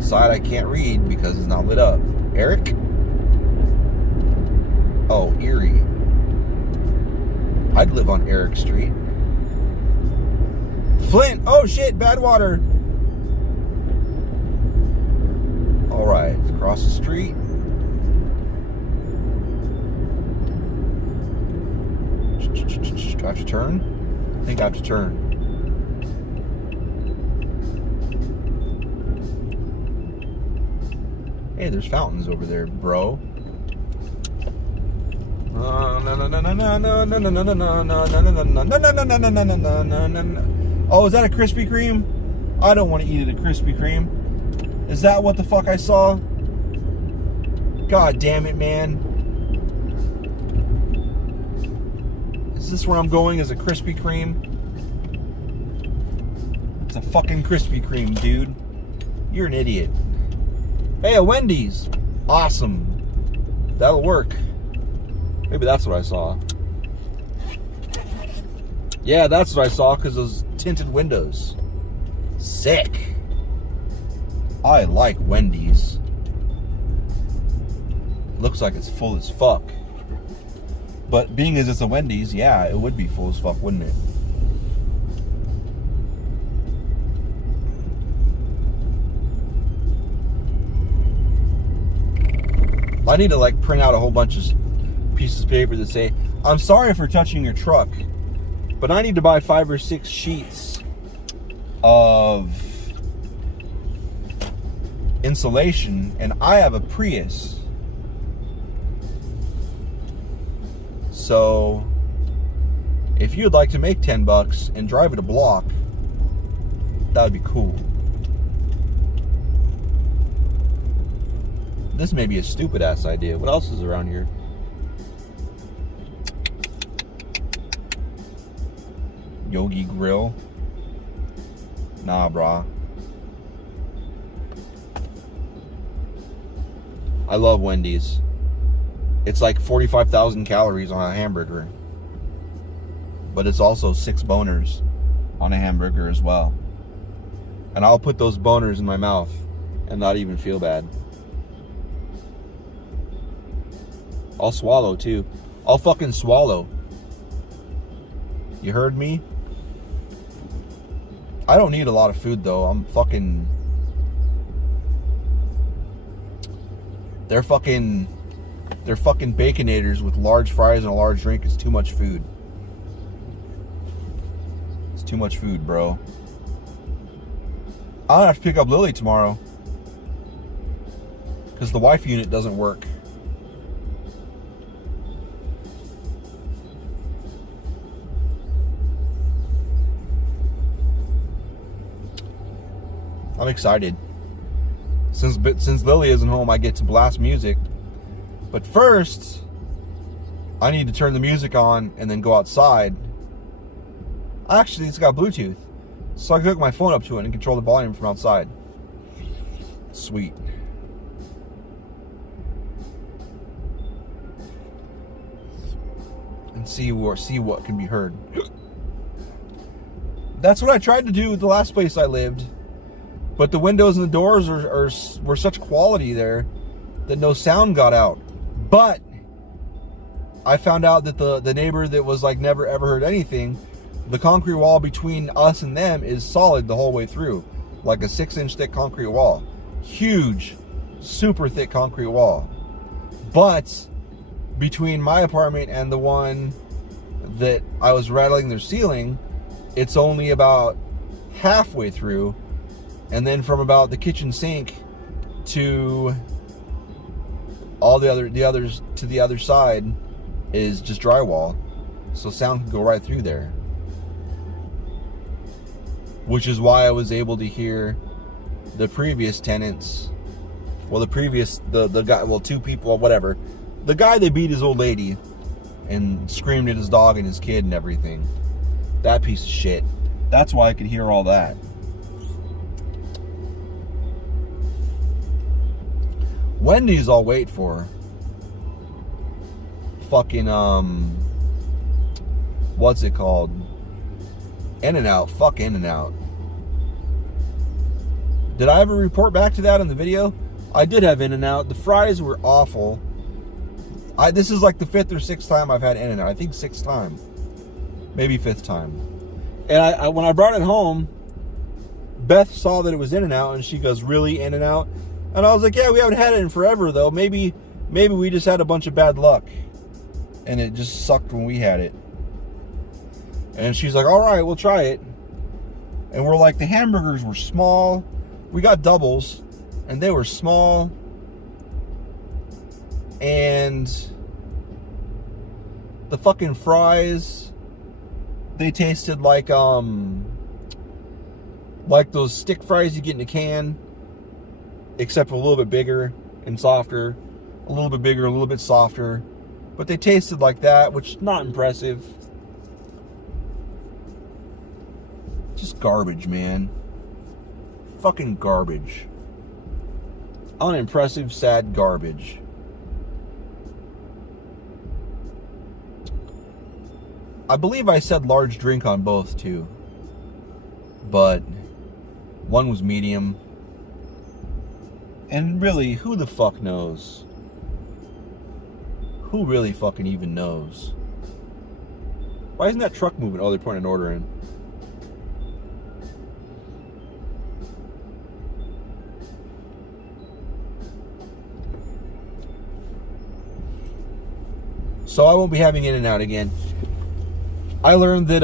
outside I can't read because it's not lit up. Eric? Oh, Erie. I'd live on Eric Street. Flint! Oh shit, bad water! Alright, across the street. Do I have to turn? I think I have to turn. Hey, there's fountains over there, bro. Oh, is that a Krispy Kreme? I don't want to eat it at Krispy Kreme. Is that what the fuck I saw? God damn it, man. Is this where I'm going? Is a Krispy Kreme? It's a fucking Krispy Kreme, dude. You're an idiot. Hey, a Wendy's. Awesome. That'll work. Maybe that's what I saw. Yeah, that's what I saw because those tinted windows. Sick. I like Wendy's. Looks like it's full as fuck. But being as it's a Wendy's, yeah, it would be full as fuck, wouldn't it? I need to like print out a whole bunch of pieces of paper that say, I'm sorry for touching your truck, but I need to buy 5 or 6 sheets of insulation, and I have a Prius. So if you'd like to make $10 and drive it a block, that would be cool. This may be a stupid ass idea. What else is around here? Yogi Grill. Nah, brah. I love Wendy's. It's like 45,000 calories on a hamburger. But it's also 6 boners on a hamburger as well. And I'll put those boners in my mouth and not even feel bad. I'll swallow too. I'll fucking swallow. You heard me? I don't need a lot of food though. I'm fucking... They're fucking Baconators with large fries and a large drink is too much food. It's too much food, bro. I'll have to pick up Lily tomorrow. Because the wife unit doesn't work. I'm excited. Since Lily isn't home, I get to blast music. But first, I need to turn the music on and then go outside. Actually, it's got Bluetooth. So I can hook my phone up to it and control the volume from outside. Sweet. And see what can be heard. That's what I tried to do at the last place I lived. But the windows and the doors were such quality there that no sound got out. But I found out that the neighbor that was like never ever heard anything, the concrete wall between us and them is solid the whole way through. Like a 6-inch thick concrete wall. Huge, super thick concrete wall. But between my apartment and the one that I was rattling their ceiling, it's only about halfway through. And then from about the kitchen sink to all the others to the other side is just drywall. So sound can go right through there. Which is why I was able to hear the previous tenants. Well, the guy, well, 2 people, or whatever. The guy that beat his old lady and screamed at his dog and his kid and everything. That piece of shit. That's why I could hear all that. Wendy's I'll wait for. Fucking, what's it called? In-N-Out. Fuck In-N-Out. Did I ever report back to that in the video? I did have In-N-Out. The fries were awful. This is like the 5th or 6th time I've had In-N-Out. I think 6th time. Maybe 5th time. And when I brought it home, Beth saw that it was In-N-Out, and she goes, really, In-N-Out? And I was like, yeah, we haven't had it in forever, though. Maybe we just had a bunch of bad luck. And it just sucked when we had it. And she's like, all right, we'll try it. And we're like, the hamburgers were small. We got doubles, and they were small. And the fucking fries, they tasted like those stick fries you get in a can, except a little bit bigger and softer, a little bit bigger, a little bit softer, but they tasted like that, which is not impressive. Just garbage, man. Fucking garbage. Unimpressive, sad garbage. I believe I said large drink on both too, but one was medium. And really, who the fuck knows? Who really fucking even knows? Why isn't that truck moving? Oh, they're putting an order in. So I won't be having In-N-Out again. I learned that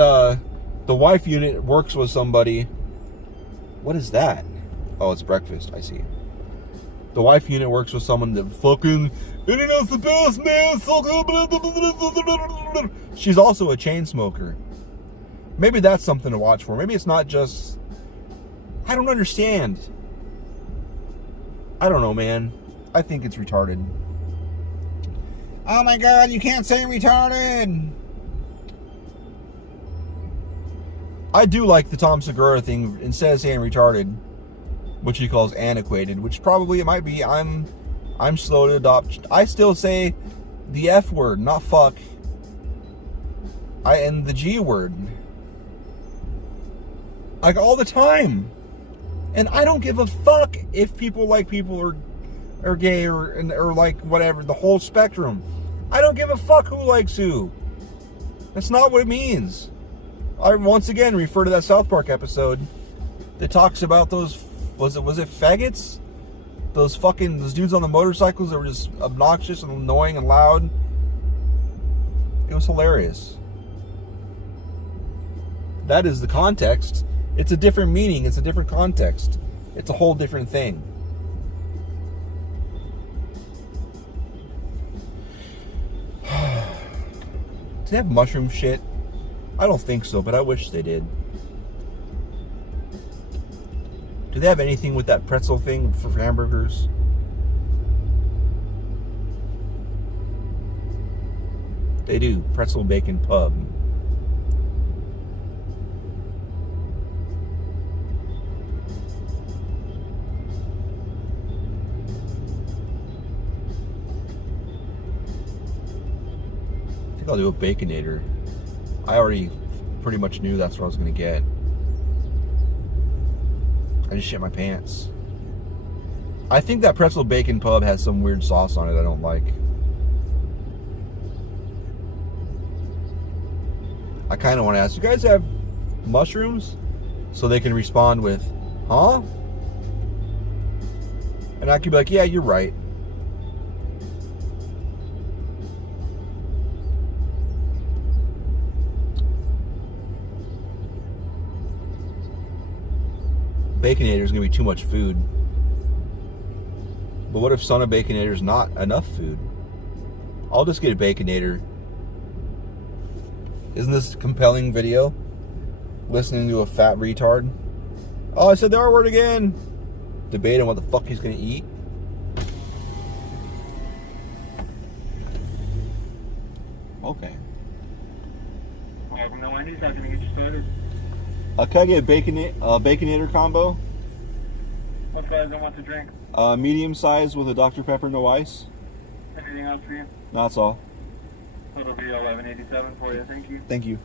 the wife unit works with somebody. What is that? Oh, it's breakfast. I see. The wife unit works with someone that fucking In-N-Out's the best, man. So good. She's also a chain smoker. Maybe that's something to watch for. Maybe it's not just... I don't understand. I don't know, man. I think it's retarded. Oh my god, you can't say retarded! I do like the Tom Segura thing. Instead of saying retarded, which he calls antiquated, which probably it might be. I'm slow to adopt. I still say the F word, not fuck. And the G word. Like all the time. And I don't give a fuck if people like people or gay or like whatever, the whole spectrum. I don't give a fuck who likes who. That's not what it means. I once again refer to that South Park episode that talks about those, was it faggots? Those dudes on the motorcycles that were just obnoxious and annoying and loud. It was hilarious. That is the context. It's a different meaning. It's a different context. It's a whole different thing. Do they have mushroom shit? I don't think so, but I wish they did. Do they have anything with that pretzel thing for hamburgers? They do. Pretzel bacon pub. I think I'll do a Baconator. I already pretty much knew that's what I was going to get. I just shit my pants. I think that pretzel bacon pub has some weird sauce on it I don't like. I kind of want to ask, you guys have mushrooms? So they can respond with, huh? And I could be like, yeah, you're right. Baconator is going to be too much food. But what if Son of Baconator is not enough food? I'll just get a Baconator. Isn't this a compelling video? Listening to a fat retard. Oh, I said the R word again. Debating what the fuck he's going to eat. Okay. Welcome to Wendy's. How can I get you started? Can I get a Baconator combo? What size and what to drink? Medium size with a Dr. Pepper, no ice. Anything else for you? That's all. It'll be $11.87 for you. Thank you. Thank you.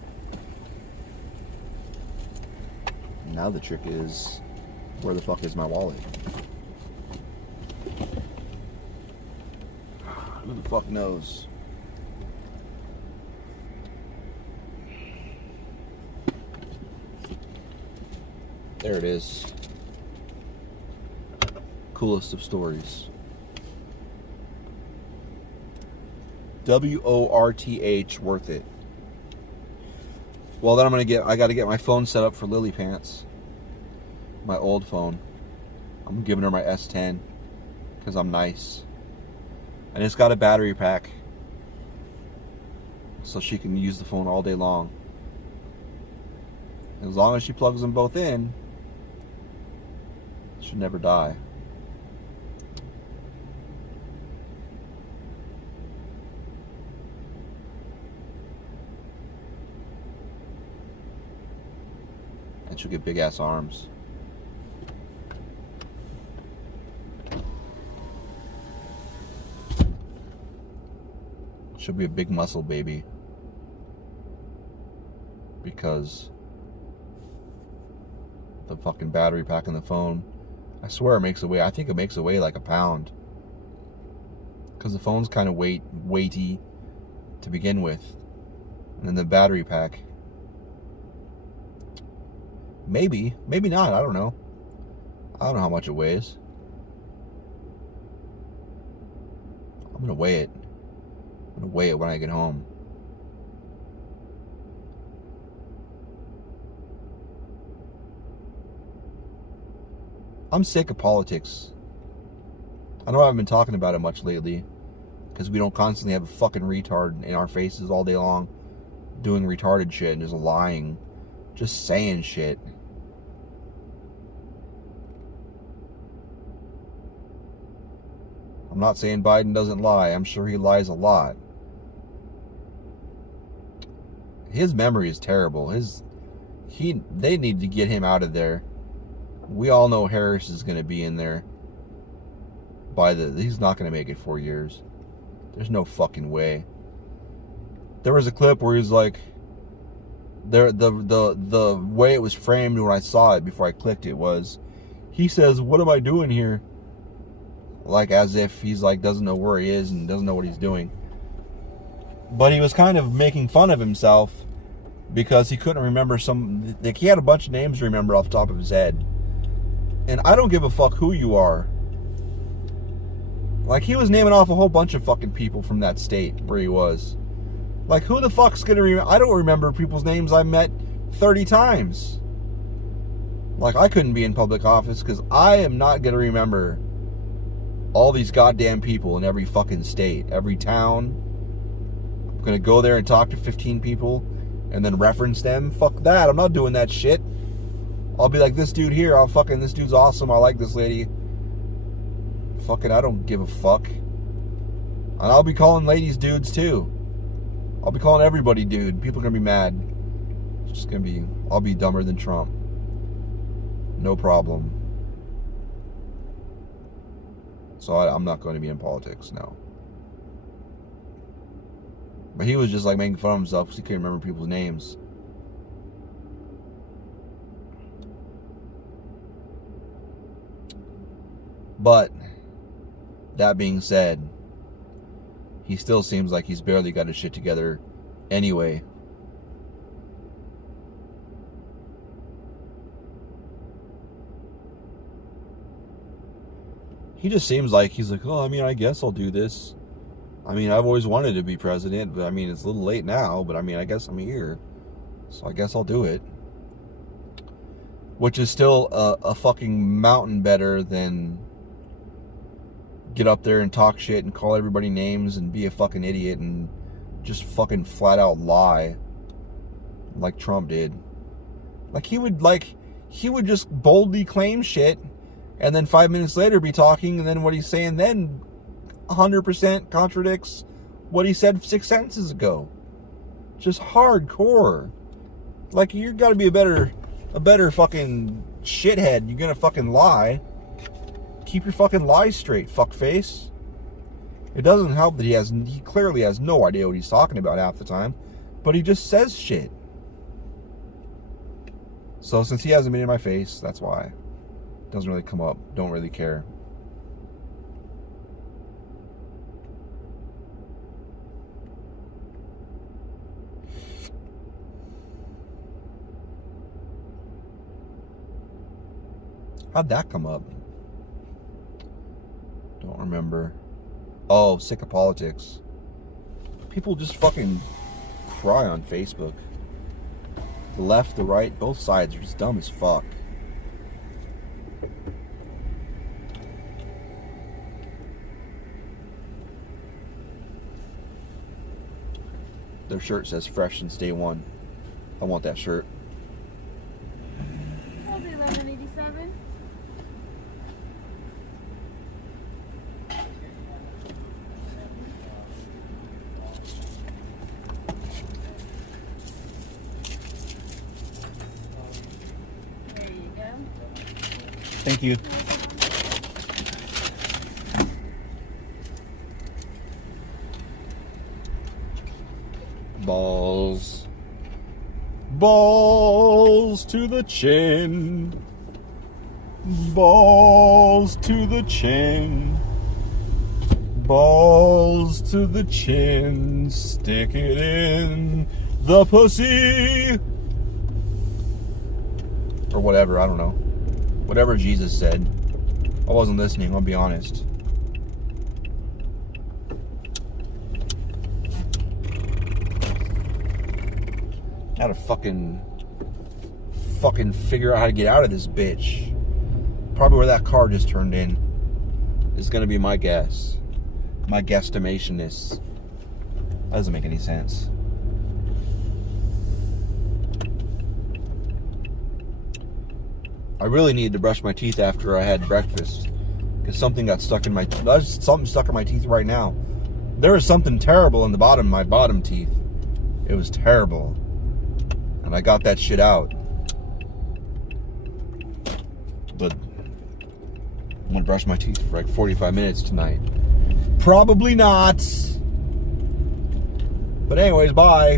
Now the trick is, Where the fuck is my wallet? Who the fuck knows? There it is. Coolest of stories. WORTH, worth it. Well, then I got to get my phone set up for Lily Pants. My old phone. I'm giving her my S10 because I'm nice. And it's got a battery pack so she can use the phone all day long. As long as she plugs them both in, it should never die. And she'll get big ass arms. She'll be a big muscle baby. Because the fucking battery pack in the phone, I swear it makes it weigh, I think it makes it weigh like a pound. Because the phone's kind of weighty to begin with. And then the battery pack, maybe not, I don't know. I don't know how much it weighs. I'm gonna weigh it. I'm gonna weigh it when I get home. I'm sick of politics. I know I haven't been talking about it much lately because we don't constantly have a fucking retard in our faces all day long doing retarded shit and just lying, just saying shit. I'm not saying Biden doesn't lie. I'm sure he lies a lot. His memory is terrible. They need to get him out of there. We all know Harris is going to be in there he's not going to make it 4 years. There's no fucking way. There was a clip where he's like, the way it was framed when I saw it before I clicked it was, he says, "What am I doing here?" Like as if he's like doesn't know where he is and doesn't know what he's doing. But he was kind of making fun of himself because he couldn't remember he had a bunch of names to remember off the top of his head. And I don't give a fuck who you are. Like, he was naming off a whole bunch of fucking people from that state where he was. Like, who the fuck's gonna remember? I don't remember people's names I met 30 times. Like, I couldn't be in public office because I am not gonna remember all these goddamn people in every fucking state, every town. I'm gonna go there and talk to 15 people and then reference them. Fuck that. I'm not doing that shit. I'll be like, this dude here, this dude's awesome, I like this lady. Fucking, I don't give a fuck. And I'll be calling ladies dudes too. I'll be calling everybody dude. People are gonna be mad. It's just gonna be, I'll be dumber than Trump. No problem. So I'm not going to be in politics, no. But he was just like making fun of himself because he couldn't remember people's names. But that being said, he still seems like he's barely got his shit together anyway. He just seems like he's like, oh, I mean, I guess I'll do this. I mean, I've always wanted to be president, but I mean, it's a little late now, but I mean, I guess I'm here. So I guess I'll do it. Which is still a fucking mountain better than get up there and talk shit and call everybody names and be a fucking idiot and just fucking flat out lie like Trump did. Like he would just boldly claim shit and then 5 minutes later be talking, and then what he's saying then 100% contradicts what he said 6 sentences ago. Just hardcore. Like, you gotta be a better fucking shithead. You're gonna fucking lie. Keep your fucking lies straight, fuckface. It doesn't help that he clearly has no idea what he's talking about half the time, but he just says shit. So since he hasn't been in my face, that's why. Doesn't really come up. Don't really care. How'd that come up? Don't remember. Oh, sick of politics. People just fucking cry on Facebook. The left, the right, both sides are just dumb as fuck. Their shirt says fresh since day one. I want that shirt. I'll be 1187. There you go. Thank you. Balls. Balls to the chin. Balls to the chin. Balls to the chin. Stick it in the pussy. Or whatever, I don't know. Whatever Jesus said. I wasn't listening, I'll be honest. I gotta fucking figure out how to get out of this bitch. Probably where that car just turned in is gonna be my guess. My guesstimation is. That doesn't make any sense. I really needed to brush my teeth after I had breakfast because something got stuck in my. There's something stuck in my teeth right now. There was something terrible in the bottom of my bottom teeth. It was terrible. And I got that shit out. But I'm gonna brush my teeth for like 45 minutes tonight. Probably not. But anyways, bye.